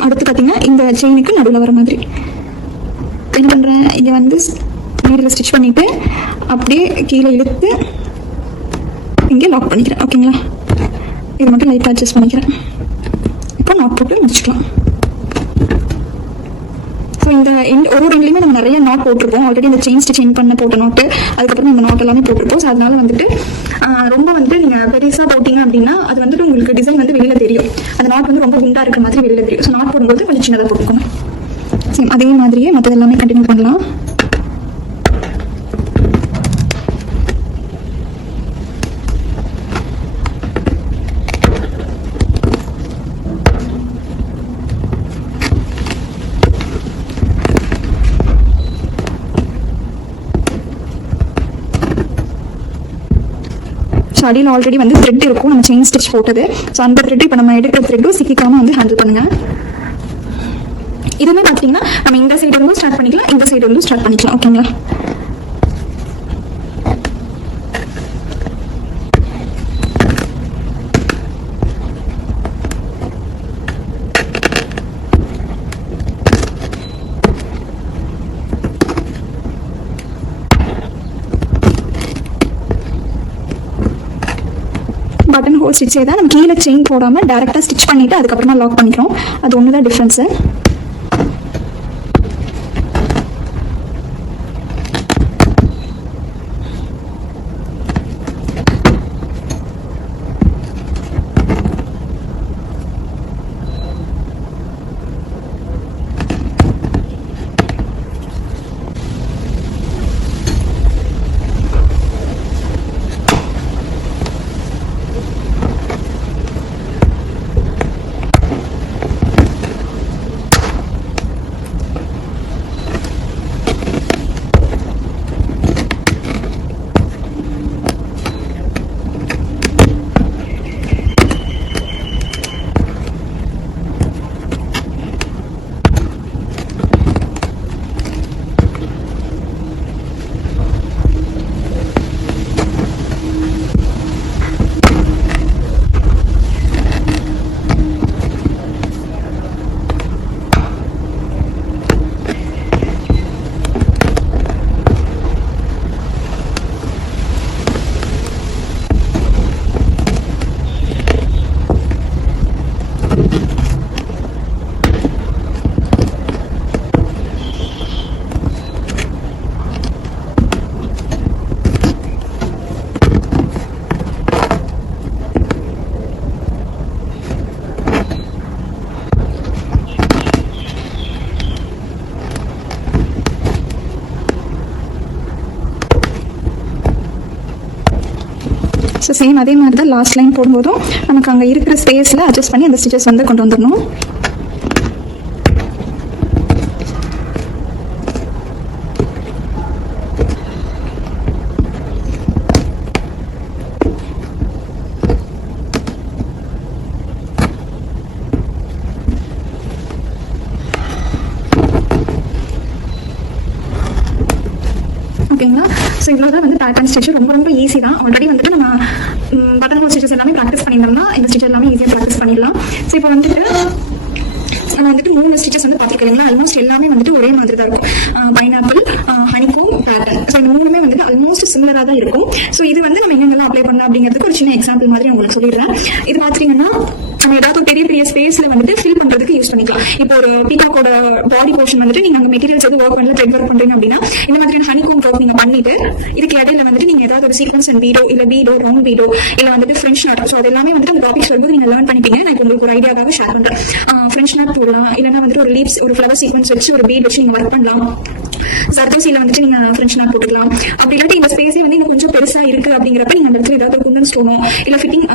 அடுத்து பார்த்தீங்கன்னா இந்த செயினுக்கு நடுவில் வர மாதிரி என்ன பண்ணுறேன், இங்கே வந்து நீடில் ஸ்டிச் பண்ணிவிட்டு அப்படியே கீழே இழுத்து இங்கே லாக் பண்ணிக்கிறேன். ஓகேங்களா, இது மட்டும் லைட்டாக அட்ஜஸ்ட் பண்ணிக்கிறேன். இப்போ நாட் போட்டு முடிச்சுக்கலாம். ஸோ இந்த ஒரு ரெண்டுலேயுமே நம்ம நிறைய நாட் போட்டிருப்போம் ஆல்ரெடி. இந்த செயின் ஸ்டிச் பண்ண போட்ட நாட்டு, அதுக்கப்புறம் இந்த நாட் எல்லாமே போட்டிருப்போம். ஸோ அதனால வந்துட்டு ரொம்ப வந்துட்டு நீங்கள் பெருசாக போட்டிங்க அப்படின்னா அது வந்துட்டு உங்களுக்கு டிசைன் வந்து வெளியில் தெரியும். அந்த நாட் வந்து ரொம்ப குண்டாக இருக்கிற மாதிரி வெளியில் தெரியும். ஸோ நாட் போடும்போது கொஞ்சம் சின்னதாக போட்டுக்கோங்க. சேம் அதே மாதிரியே மற்றது எல்லாமே கண்டினியூ பண்ணலாம். ஸோ அடியில் ஆல்ரெடி வந்து த்ரெட் இருக்கும், நம்ம செயின் ஸ்டிச் போட்டது. ஸோ அந்த த்ரெட் இப்போ நம்ம எடுக்கிற த்ரெட்டும் சிக்காமல் வந்து ஹேண்டில் பண்ணுங்க. இதுவுமே பார்த்தீங்கன்னா நம்ம இந்த சைடு இருந்தும் ஸ்டார்ட் பண்ணிக்கலாம், இந்த சைடு இருந்தும் ஸ்டார்ட் பண்ணிக்கலாம். ஓகேங்களா, பட்டன் ஹோல் ஸ்டிச்சே தான் நம்ம கீழே செயின் போடாமல் டேரெக்டாக ஸ்டிச் பண்ணிவிட்டு அதுக்கப்புறமா லாக் பண்ணிக்கிறோம். அது ஒன்று தான் டிஃப்ரென்ஸு. ஸோ சேம் அதே மாதிரி தான் லாஸ்ட் லைன் போடும்போதும் நமக்கு அங்கே இருக்கிற ஸ்பேஸில் அட்ஜஸ்ட் பண்ணி அந்த ஸ்டிச்சஸ் வந்து கொண்டு வந்துடணும். ஓகேங்களா, ஸோ இவ்வளோ தான் வந்து பேட்டர்ன் ஸ்டிச். ரொம்ப ரொம்ப ஈஸி தான். ஆல்ரெடி வந்துட்டு நம்ம பட்டன் ஹோல் ஸ்டிச்சஸ் எல்லாமே ப்ராக்டிஸ் பண்ணியிருந்தோம்னா இந்த ஸ்டிச் எல்லாமே ஈஸியாக ப்ராக்டிஸ் பண்ணிடலாம். ஸோ இப்போ வந்துட்டு நம்ம வந்துட்டு 3 ஸ்டிச்சஸ் வந்து பார்த்துருக்கீங்களா, ஆல்மோஸ்ட் எல்லாமே வந்துட்டு ஒரே மாதிரி தான் இருக்கும். Pineapple, honeycomb, pattern. ஸோ இந்த 3மே வந்துட்டு ஆல்மோஸ்ட் சிமிலராக தான் இருக்கும். ஸோ இது வந்து நம்ம எங்கெங்கெல்லாம் அப்ளை பண்ணலாம் அப்படிங்கிறதுக்கு ஒரு சின்ன எக்ஸாம்பிள் மாதிரி உங்களுக்கு சொல்லிடுறேன். இது பார்த்தீங்கன்னா நம்ம ஏதாவது பெரிய பெரிய ஸ்பேஸ்ல வந்துட்டு ஃபில் பண்றதுக்கு யூஸ் பண்ணிக்கலாம். இப்போ ஒரு பீகாக்கோட பாடி போர்ஷன் வந்துட்டு நீங்க அங்க மெட்டீரியல்ஸ் எது ஒர்க் பண்ணல, த்ரெட் ஒர்க் பண்றீங்க அப்படின்னா இந்த மாதிரியான ஹனிகோம் ஒர்க் நீங்க பண்ணிட்டு இதுக்கு இடையில வந்துட்டு நீங்க ஏதாவது ஒரு சீக்வன்ஸ் அண்ட் பீடோ இல்ல பீடோ ரவுண்ட் பீடோ இல்ல வந்துட்டு ஃப்ரெஞ்ச் நாட். ஸோ அது எல்லாமே வந்துட்டு அந்த டாபிக்ஸ் வரும்போது நீங்க லேர்ன் பண்ணிப்பீங்க. நான் உங்களுக்கு ஒரு ஐடியாவாக ஷேர் பண்றேன். ஃப்ரெஞ்ச் நாட் போடலாம், இல்லைன்னா வந்துட்டு ஒரு லீவ்ஸ் ஒரு ஃபிளவர் சீக்வன்ஸ் வச்சு ஒரு பீட் வச்சு நீங்க ஒர்க் பண்ணலாம். சர்தோசியில வந்துட்டு நீங்க ஃப்ரெஞ்ச் நாட் போட்டுக்கலாம். அப்படி இல்லாட்டி இந்த ஸ்பேஸே வந்து இன்னும் கொஞ்சம் பெருசா இருக்கு அப்படிங்கிறப்ப நீங்க அந்த இடத்துல ஏதாவது ஒரு குந்தன் ஸ்டோனோ இல்ல ஃபிட்டிங்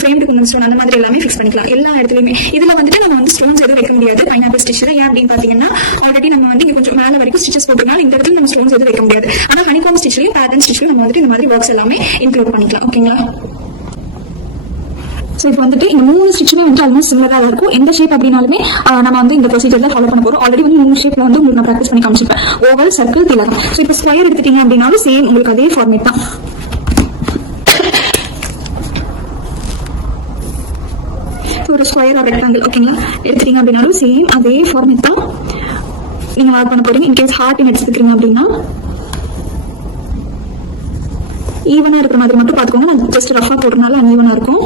ஃப்ரேம்டு குந்தன் ஸ்டோன் அந்த மாதிரி எல்லாமே ஃபிக்ஸ் பண்ணிக்கலாம். எல்லா இடத்துலயுமே இதுல வந்துட்டு நம்ம வந்து ஸ்டோன்ஸ் எதுவும் வைக்க முடியாது பைனாப்பிள் ஸ்டிச்ல. ஏன் அப்படின்னு பாத்தீங்கன்னா ஆல்ரெடி நம்ம வந்து இங்க கொஞ்சம் மேல வரைக்கும் ஸ்டிச்சஸ் போட்டுக்கலாம். இந்த இடத்துல நம்ம ஸ்டோன்ஸ் எதுவும் வைக்க முடியாது. ஆனா ஹனிகாம் ஸ்டிச்லயும் பேட்டர்ன் ஸ்டிச்லயும் நம்ம வந்துட்டு இந்த மாதிரி ஒர்க்ஸ் எல்லாமே இன்க்ளூட் பண்ணிக்கலாம். ஓகேங்களா, ஸோ இப்போ வந்துட்டு இந்த 3 ஸ்டிச்சுமே வந்து ஆல்மோஸ்ட் சிமிலராக இருக்கும். எந்த ஷேப் அப்படின்னாலுமே நம்ம வந்து இந்த ப்ரொசீஜர் தான் ஃபாலோ பண்ண போகிறோம். ஆல்ரெடி வந்து 3 ஷேப்ல வந்து உங்களுக்கு நான் ப்ராக்டிஸ் பண்ணி காமிச்சிருப்பேன். ஓவல், சர்க்கிள், திலகம். ஸோ இப்போ ஸ்கொயர் எடுத்துட்டீங்க அப்படின்னாலும் சேம் உங்களுக்கு அதே ஃபார்மேட் தான். ஒரு ஸ்கொயர் ஆர் ரெக்டாங்கிள் ஓகேங்களா எடுத்துட்டீங்க அப்படின்னாலும் சேம் அதே ஃபார்மேட் தான் நீங்க மார்க் பண்ண போறீங்க. இன்கேஸ் ஹார்ட் எடுத்துக்கிறீங்க அப்படின்னா ஈவனாக இருக்கிற மாதிரி மட்டும் பார்த்துக்கோங்க. நான் ஜஸ்ட் ரஃபாக போடுறதுனால அன்ஈவனாக இருக்கும்.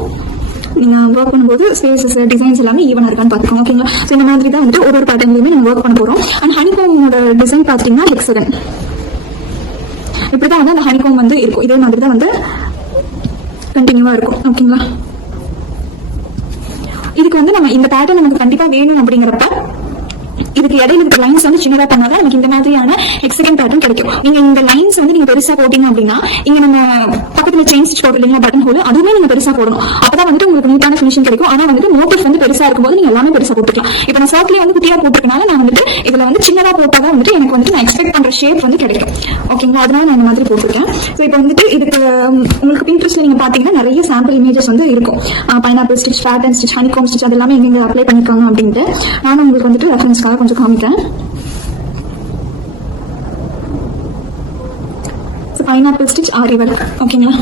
நீங்கள் ஒர்க் பண்ணும்போது ஸ்பேசஸ் டிசைன்ஸ் எல்லாமே ஈவனாக இருக்கான்னு பார்த்துக்கோங்க. ஓகேங்களா? ஸோ இந்த மாதிரி தான் வந்துட்டு ஒரு பேட்டர்ன்லையுமே நம்ம ஒர்க் பண்ண போகிறோம். அண்ட் ஹனிகோமோட டிசைன் பார்த்தீங்கன்னா ஹெக்ஸகன். இப்படி தான் வந்து அந்த ஹனிகோம் வந்து இருக்கும். இதே மாதிரி தான் வந்து கண்டினியூவாக இருக்கும். ஓகேங்களா? இதுக்கு வந்து நம்ம இந்த பேட்டர்ன் நமக்கு கண்டிப்பாக வேணும் அப்படிங்கிறப்ப இதுக்கு இடையில இருக்கிற லைன்ஸ் வந்து சின்னதா பண்ணாதான் நமக்கு இந்த மாதிரியான ஹெக்ஸகன் பேட்டர்ன் கிடைக்கும். நீங்க இந்த லைன்ஸ் வந்து நீங்க பெருசா போட்டீங்க அப்படின்னா இங்க நம்ம பக்கத்துல செயின் ஸ்டிச் போடுறீங்களா பட்டன் ஹோல், அதுவுமே நீங்க பெருசா போடணும். அப்பதான் வந்துட்டு உங்களுக்கு நீட்டான ஃபினிஷிங் கிடைக்கும். ஆனா வந்துட்டு மோட்டிவ் வந்து பெருசா இருக்கும்போது நீங்க எல்லாமே பெருசா போட்டுக்கலாம். இப்ப நான் சர்க்கிளே வந்து குட்டியா போட்டுருக்கனால நான் வந்துட்டு இதுல வந்து சின்னதா போட்டாதான் வந்துட்டு எனக்கு வந்துட்டு நான் எக்ஸ்பெக்ட் பண்ற ஷேப் வந்து கிடைக்கும். ஓகேங்களா? அதனால நான் இந்த மாதிரி போட்டுருக்கேன். ஸோ இப்போ வந்துட்டு இதுக்கு உங்களுக்கு பின்ட்ரெஸ்ட்ல நீங்க பாத்தீங்கன்னா நிறைய சாம்பிள் இமேஜஸ் வந்து இருக்கும். Pineapple stitch, pattern stitch, honeycomb stitch, அது எல்லாமே எங்க அப்ளை பண்ணிருக்காங்க அப்படின்ட்டு நானும் உங்களுக்கு வந்துட்டு ரெஃபரன்ஸ்க்காக கொஞ்சம் காமிக்கிறேன். பைனாப்பிள் ஸ்டிச் ஆரி ஒர்க். ஓகேங்களா?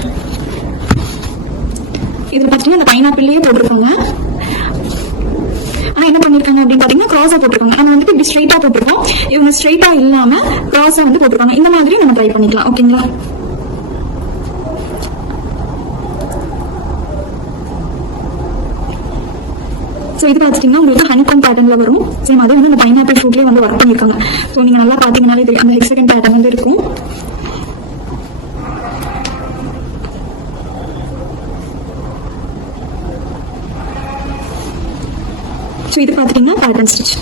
இதுல பாத்தீங்கன்னா அந்த பைனாப்பிள்லயே போட்டிருப்பாங்க. ஆனா என்ன பண்ணிருக்காங்க அப்படின்னு பாத்தீங்கன்னா கிராஸா போட்டிருக்காங்க. நம்ம வந்துட்டு இப்படி ஸ்ட்ரைட்டா போட்டிருக்கோம். இவங்க ஸ்ட்ரைட்டா இல்லாம கிராஸா வந்து போட்டிருக்காங்க. இந்த மாதிரி நம்ம ட்ரை பண்ணிக்கலாம். ஓகேங்களா? ஸோ இது பார்த்துட்டிங்கன்னா உங்களுக்கு ஹனிகாம் பேட்டர்னில் வரும். சேம் அது வந்து அந்த பைனாப்பிள் ஃப்ரூட்லேயே வந்து ஒர்க் பண்ணியிருக்காங்க. ஸோ நீங்கள் நல்லா பார்த்தீங்கன்னாலே தெரியும் அந்த ஹெக்ஸகன் பேட்டர்ன் வந்து இருக்கும். ஸோ இது பார்த்துட்டிங்கன்னா பேட்டர்ன் ஸ்டிச்,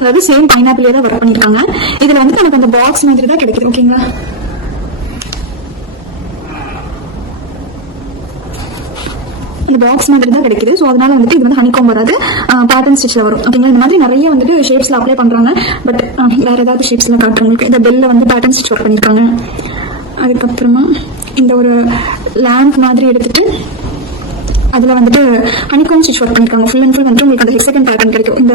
அதாவது சேம் பைனாப்பிளே தான் ஒர்க் பண்ணியிருக்காங்க. இதில் வந்து நமக்கு அந்த பாக்ஸ் மாதிரி தான் கிடைக்குது. ஓகேங்களா? அந்த பாக்ஸ் மாதிரி தான் கிடைக்குது. ஸோ அதனால வந்துட்டு இது வந்து ஹனிகாம் வராது, பேட்டர்ன் ஸ்டிச்ல வரும். ஓகேங்களா? இந்த மாதிரி நிறைய வந்துட்டு ஷேப்ஸ்ல அப்ளை பண்றாங்க. பட் வேற ஏதாவது ஷேப்ஸ்ல காட்டுறவங்களுக்கு இந்த பெல்ல வந்து பேட்டர்ன் ஸ்டிச் ஒர்க் பண்ணிருக்காங்க. அதுக்கப்புறமா இந்த ஒரு லேம்ப் மாதிரி எடுத்துட்டு அதுல வந்துட்டு ஹனிகாம் ஸ்டிச் ஒர்க் பண்ணிருக்காங்க. ஃபுல் அண்ட் ஃபுல் வந்துட்டு உங்களுக்கு அந்த ஹெக்ஸகன் பேட்டர்ன் கிடைக்கும். இந்த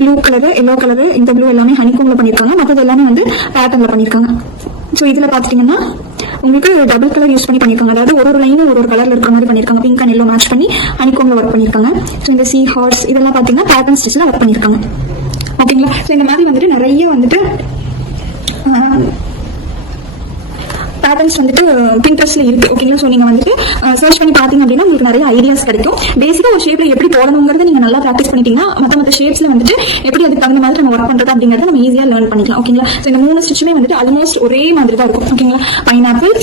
ப்ளூ கலரு, எல்லோ கலரு, இந்த ப்ளூ எல்லாமே ஹனிகாம்ல பண்ணிருக்காங்க. மற்றது எல்லாமே வந்து பேட்டர்ன்ல பண்ணிருக்காங்க. ஸோ இதுல பாத்துட்டீங்கன்னா உங்களுக்கு டபுள் கலர் யூஸ் பண்ணி பண்ணிருக்காங்க. அதாவது ஒரு லைனும் ஒரு கலர்ல இருக்கிற மாதிரி பண்ணிருக்காங்க. பிங்க் அண்ட் எல்லோ மேட்ச் பண்ணி ஹனிகாம்ல ஒர்க் பண்ணிருக்காங்க. ஸோ இந்த சி ஹார்ஸ் இதெல்லாம் பாத்தீங்கன்னா பேட்டர்ன் ஸ்டிச்ல ஒர்க் பண்ணிருக்காங்க. ஓகேங்களா? ஸோ இந்த மாதிரி வந்துட்டு நிறைய வந்துட்டு பேட்டர்ன்ஸ் வந்துட்டு பின்ட்ரெஸ்ட்ல இருக்கு. ஓகேங்களா? ஸோ நீங்க வந்துட்டு சர்ச் பண்ணி பாத்தீங்க அப்படின்னா உங்களுக்கு நிறைய ஐடியாஸ் கிடைக்கும். பேசிக்கா ஒரு ஷேப்ல எப்படி போடணுங்கிறத நீங்க நல்லா ப்ராக்டிஸ் பண்ணிட்டீங்கன்னா மற்ற ஷேப்ஸ்ல வந்துட்டு எப்படி அதுக்கு தகுந்த மாதிரி நம்ம ஒர்க் பண்றது அப்படிங்கறத நம்ம ஈஸியா லேர்ன் பண்ணிக்கலாம். ஓகேங்களா? ஸோ இந்த 3 ஸ்டிச்சுமே வந்துட்டு ஆல்மோஸ்ட் ஒரே மாதிரி தான் இருக்கும். ஓகேங்களா? பைனாப்பிள்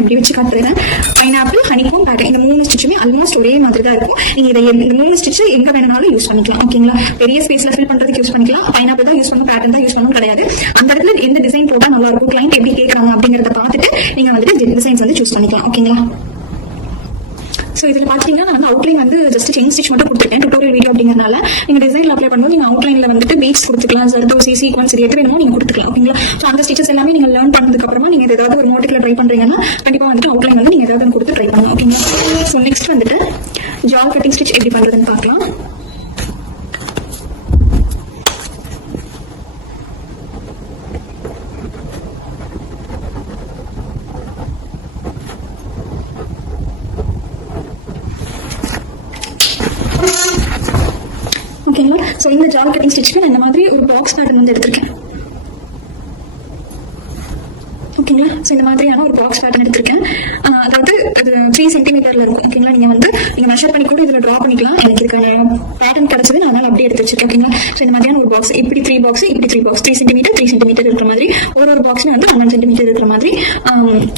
எப்படி வச்சு காட்டுறேன். பைனாப்பிள், ஹனிகாம், பேட்டர்ன் இந்த 3 ஸ்டிச்சுமே ஆல்மோஸ்ட் ஒரே மாதிரி தான் இருக்கும். நீங்க இதை இந்த 3 ஸ்டிச் எங்க வேணாலும் யூஸ் பண்ணிக்கலாம். ஓகேங்களா? பெரிய ஸ்பேஸ்ல ஃபில் பண்றதுக்கு யூஸ் பண்ணிக்கலாம். பைனாப்பிள் தான் யூஸ் பண்ணணும், பேட்டர்ன் தான் யூஸ் பண்ணணும் கிடையாது. அந்த இடத்துல எந்த டிசைன் போட்டா நல்லா இருக்கும், கிளைண்ட் எப்படி கேட்கறாங்க அப்படிங்கறத பார்த்துட்டு நீங்க வந்துட்டு டிசைன்ஸ் வந்து சூஸ் பண்ணிக்கலாம். ஓகேங்களா? ஸோ இதில் பார்த்தீங்கன்னா நான் வந்து அவுட்லைன் வந்து ஜஸ்ட் செயின் ஸ்டிச் மட்டும் கொடுத்துருக்கேன் டுட்டோரியல் வீடியோ அப்படிங்கிறனால. நீங்கள் டிசைனில் அப்ளை பண்ணும்போது நீங்கள் அவுட்லைனில் வந்துட்டு பீட்ஸ் கொடுத்துக்கலாம், ஜர்தோசி, சீக்வன்ஸ் இது எது வேணுமோ நீங்கள் கொடுத்துக்கலாம். ஓகேங்களா? ஸோ அந்த ஸ்டிச்சஸ் எல்லாமே நீங்கள் லேர்ன் பண்ணதுக்கு அப்புறமா நீங்கள் ஏதாவது ஒரு மோட்டிவ்ல ட்ரை பண்ணுறீங்கன்னா கண்டிப்பாக வந்துட்டு அவுட்லைன் வந்து நீங்கள் ஏதாவது கொடுத்து ட்ரை பண்ணலாம். ஓகேங்களா? ஸோ நெக்ஸ்ட் வந்துட்டு ஜால் கட்டிங் ஸ்டிச் எப்படி பண்ணுறதுன்னு பார்க்கலாம். ஓகேங்களா? ஸோ இந்த ஜால் கட்டிங் ஸ்டிச்சுக்கு நான் இந்த மாதிரி ஒரு பாக்ஸ் பேட்டர்ன் வந்து எடுத்திருக்கேன். ஓகேங்களா? ஸோ இந்த மாதிரியான ஒரு பாக்ஸ் பேட்டர்ன் எடுத்திருக்கேன். அதாவது அது 3 சென்டிமீட்டர்ல இருக்கும். ஓகேங்களா? நீங்க மெஷர் பண்ணி கூட இதில் ட்ரா பண்ணிக்கலாம். எனக்கு இதுக்கான பேட்டர்ன் கிடைச்சது நான் அப்படியே எடுத்து வச்சிருக்கேன். ஓகேங்களா? ஸோ இந்த மாதிரியான ஒரு பாக்ஸ் இப்படி 3 பாக்ஸ், இப்படி 3 பாக்ஸ் 3 சென்டிமீட்டர் 3 சென்டிமீட்டர் இருக்கிற மாதிரி ஒரு பாக்ஸ்ல வந்து 1 சென்டிமீட்டர் இருக்கிற மாதிரி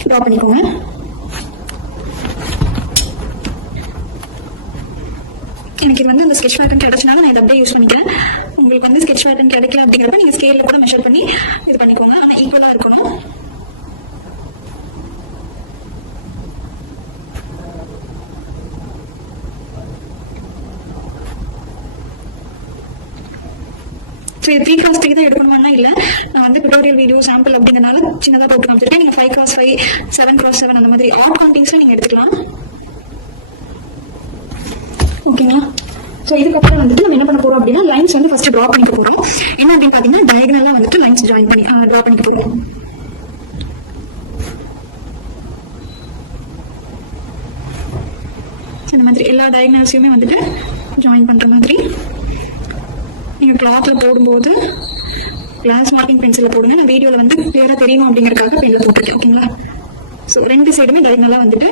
ட்ரா பண்ணிக்கோங்க. எனக்கு இது வந்து அந்த ஸ்கெட்ச் பேட்டர்ன் கிடைச்சனால நான் இதை அப்படியே யூஸ் பண்ணிக்கிறேன். உங்களுக்கு வந்து ஸ்கெட்ச் பேட்டர்ன் கிடைக்கல அப்படிங்கிறப்ப நீங்க ஸ்கேல்ல கூட மெஷர் பண்ணி இது பண்ணிக்கோங்க. ஆனால் ஈக்குவலா இருக்கணும். ஸோ இது 3x3 தான் எடுக்கணும்னா இல்லை, நான் வந்து டுட்டோரியல் வீடியோ சாம்பிள் அப்படிங்கிறனால சின்னதாக போட்டு காமிச்சிருக்கேன். நீங்கள் 5x5 7x7 அந்த மாதிரி ஆட் கவுண்டிங்ஸ்ல நீங்கள் எடுத்துக்கலாம். ஓகேங்களா? ஸோ இதுக்கப்புறம் வந்துட்டு நம்ம என்ன பண்ண போறோம் அப்படின்னா லைன்ஸ் வந்து ஃபர்ஸ்ட் ட்ரா பண்ணிக்க போறோம். என்ன அப்படின்னு பார்த்தீங்கன்னா டயகனலா வந்துட்டு லைன்ஸ் ஜாயின் பண்ணி ட்ரா பண்ணிக்க போறோம். இந்த மாதிரி எல்லா டயகனல்ஸையுமே வந்துட்டு ஜாயின் பண்ற மாதிரி நீங்க கிளாத்ல போடும்போது கிளாஸ் மார்க்கிங் பென்சில போடுங்க. நான் வீடியோல வந்து கிளியரா தெரியணும் அப்படிங்கறதுக்காக பென்ல போட்டுருக்கேன். ஓகேங்களா? ஸோ 2 சைடுமே டைகனலா வந்துட்டு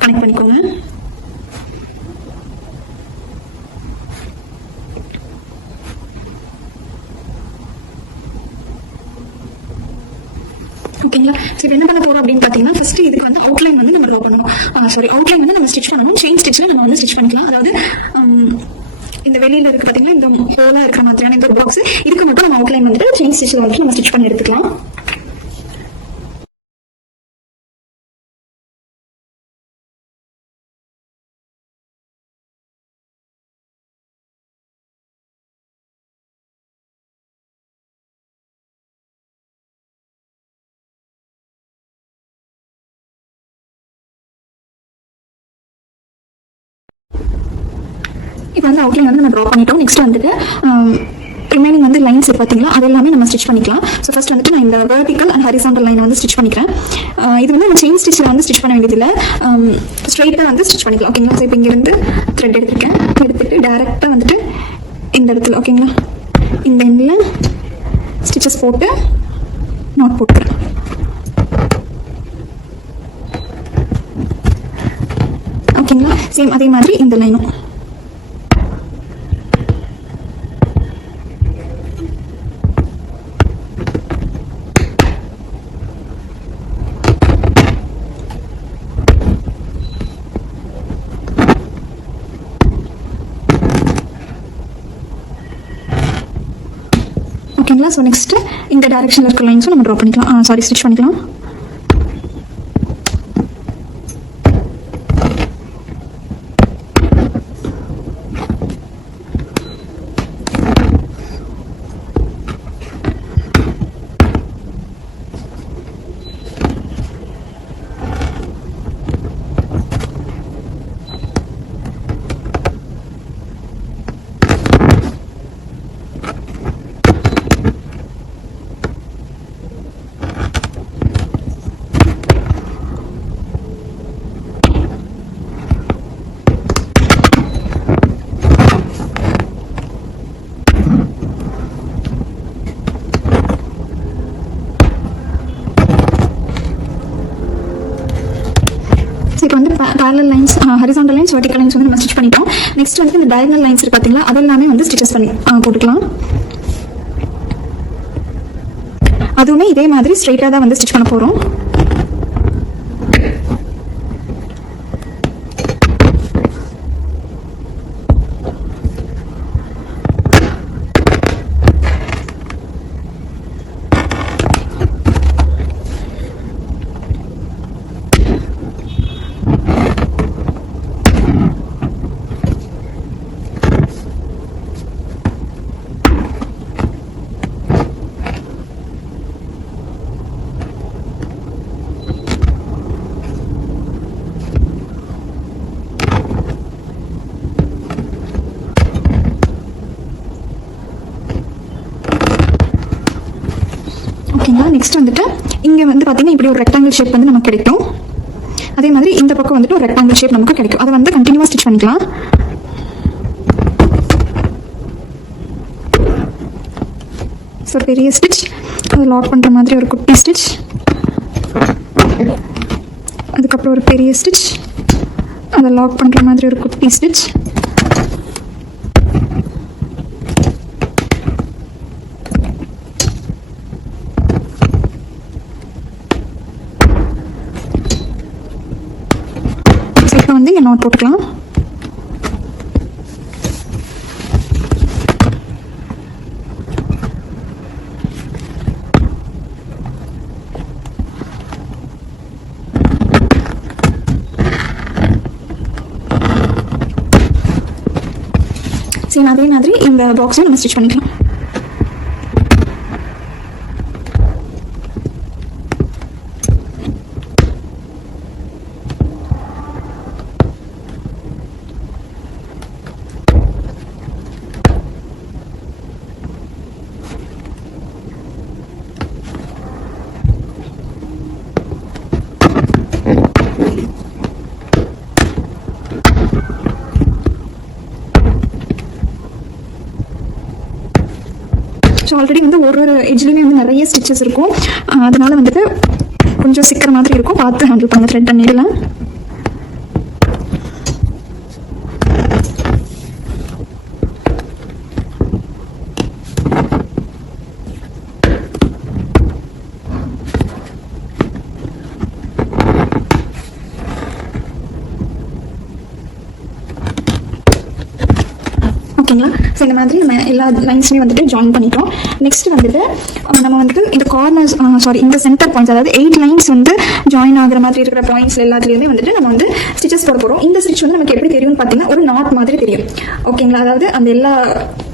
கனெக்ட் பண்ணிக்கோங்க. ஓகேங்களா. சரி, என்ன பண்ண போறோம் அப்படின்னு பாத்தீங்கன்னா, ஃபர்ஸ்ட் இதுக்கு வந்து அவுட்லைன் வந்து நம்ம ட்ரா பண்ணணும். அவுட்லைன் வந்து நம்ம ஸ்டிச் பண்ணணும். செயின் ஸ்டிச்ல நம்ம வந்து ஸ்டிச் பண்ணிக்கலாம். அதாவது இந்த வெளியில இருக்கு பாத்தீங்கன்னா, இந்த ஹோலா இருக்கிற மாதிரியான இந்த பாக்ஸ், இதுக்கு மட்டும் நம்ம அவுட்லைன் வந்துட்டு செயின் ஸ்டிச்ல வந்துட்டு நம்ம ஸ்டிச் பண்ணி எடுத்துக்கலாம். இப்போ வந்து அவுட்லைன் வந்து நம்ம ட்ரா பண்ணிட்டோம். நெக்ஸ்ட் வந்துட்டு ரிமைனிங் வந்து லைன்ஸ் பார்த்தீங்களா, அது எல்லாமே நம்ம ஸ்டிச் பண்ணிக்கலாம். ஸோ ஃபர்ஸ்ட் வந்துட்டு நான் இந்த வெர்டிக்கல் அண்ட் ஹரிசாண்டல் லைனை வந்து ஸ்டிச் பண்ணிக்கிறேன். இது வந்து நம்ம செயின் ஸ்டிச்சில் வந்து ஸ்டிச் பண்ண வேண்டியதில்லை, ஸ்ட்ரைட்டாக வந்து ஸ்டிச் பண்ணிக்கலாம். ஓகேங்களா. ஸோ இப்போ இங்கேருந்து த்ரெட் எடுத்துட்டு டேரெக்டாக வந்துட்டு இந்த இடத்துல ஓகேங்களா, இந்த எண்டில் ஸ்டிச்சஸ் போட்டு நாட் போட்டுக்கிறேன். ஓகேங்களா. சேம் அதே மாதிரி இந்த லைனும். ஓகேங்களா. ஸோ நெக்ஸ்ட் இந்த டைரக்ஷனில் இருக்கிற லைன்ஸும் நம்ம ட்ரா பண்ணிக்கலாம். ஸ்டிச் பண்ணிக்கலாம். இப்போ வந்து parallel lines, horizontal lines, vertical lines வந்து நம்ம ஸ்டிச் பண்ணிட்டோம். நெக்ஸ்ட் வந்து இந்த diagonal lines இருக்கு பார்த்தீங்களா, அதெல்லாமே வந்து ஸ்டிச்சஸ் பண்ணி போட்டுக்கலாம். அதுவுமே இதே மாதிரி ஸ்ட்ரைட்டாக தான் வந்து ஸ்டிச் பண்ண போகிறோம். ஓகேங்களா. நெக்ஸ்ட் வந்துட்டு இங்கே வந்து பார்த்தீங்கன்னா இப்படி ஒரு ரெக்டாங்கிள் ஷேப் வந்து நமக்கு கிடைக்கும். அதே மாதிரி இந்த பக்கம் வந்துட்டு ஒரு ரெக்டாங்கிள் ஷேப் நமக்கு கிடைக்கும். அதை வந்து கண்டினியூவாக ஸ்டிச் பண்ணிக்கலாம். ஸோ பெரிய ஸ்டிச், அதை லாக் பண்ணுற மாதிரி ஒரு குட்டி ஸ்டிச், அதுக்கப்புறம் ஒரு பெரிய ஸ்டிச், அதை லாக் பண்ணுற மாதிரி ஒரு குட்டி ஸ்டிச், வந்து இங்கே நோட் போட்டுக்கலாம். சரி, அதே மாதிரி இந்த பாக்ஸையும் நம்ம ஸ்டிச் பண்ணிக்கலாம். ஸோ ஆல்ரெடி வந்து ஒரு எட்ஜ்லேயுமே வந்து நிறைய ஸ்டிச்சஸ் இருக்கும். அதனால வந்துட்டு கொஞ்சம் சிக்கிற மாதிரி இருக்கும். பார்த்து ஹேண்டில் பண்ண த்ரெட் பண்ணிடலாம். ஓகேங்களா? ஸோ இந்த மாதிரி நம்ம எல்லா லைன்ஸுமே வந்துட்டு ஜாயின் பண்ணிட்டோம். நெக்ஸ்ட் வந்துட்டு நம்ம வந்துட்டு இந்த கார்னர்ஸ் இந்த சென்டர் பாயிண்ட்ஸ், அதாவது 8 லைன்ஸ் வந்து ஜாயின் ஆகிற மாதிரி இருக்கிற பாயிண்ட்ஸ் எல்லாத்துலேயுமே வந்துட்டு நம்ம வந்து ஸ்டிச்சஸ் போட போகிறோம். இந்த ஸ்டிச் வந்து நமக்கு எப்படி தெரியும்னு பார்த்தீங்கன்னா ஒரு நாட் மாதிரி தெரியும். ஓகேங்களா? அதாவது அந்த எல்லா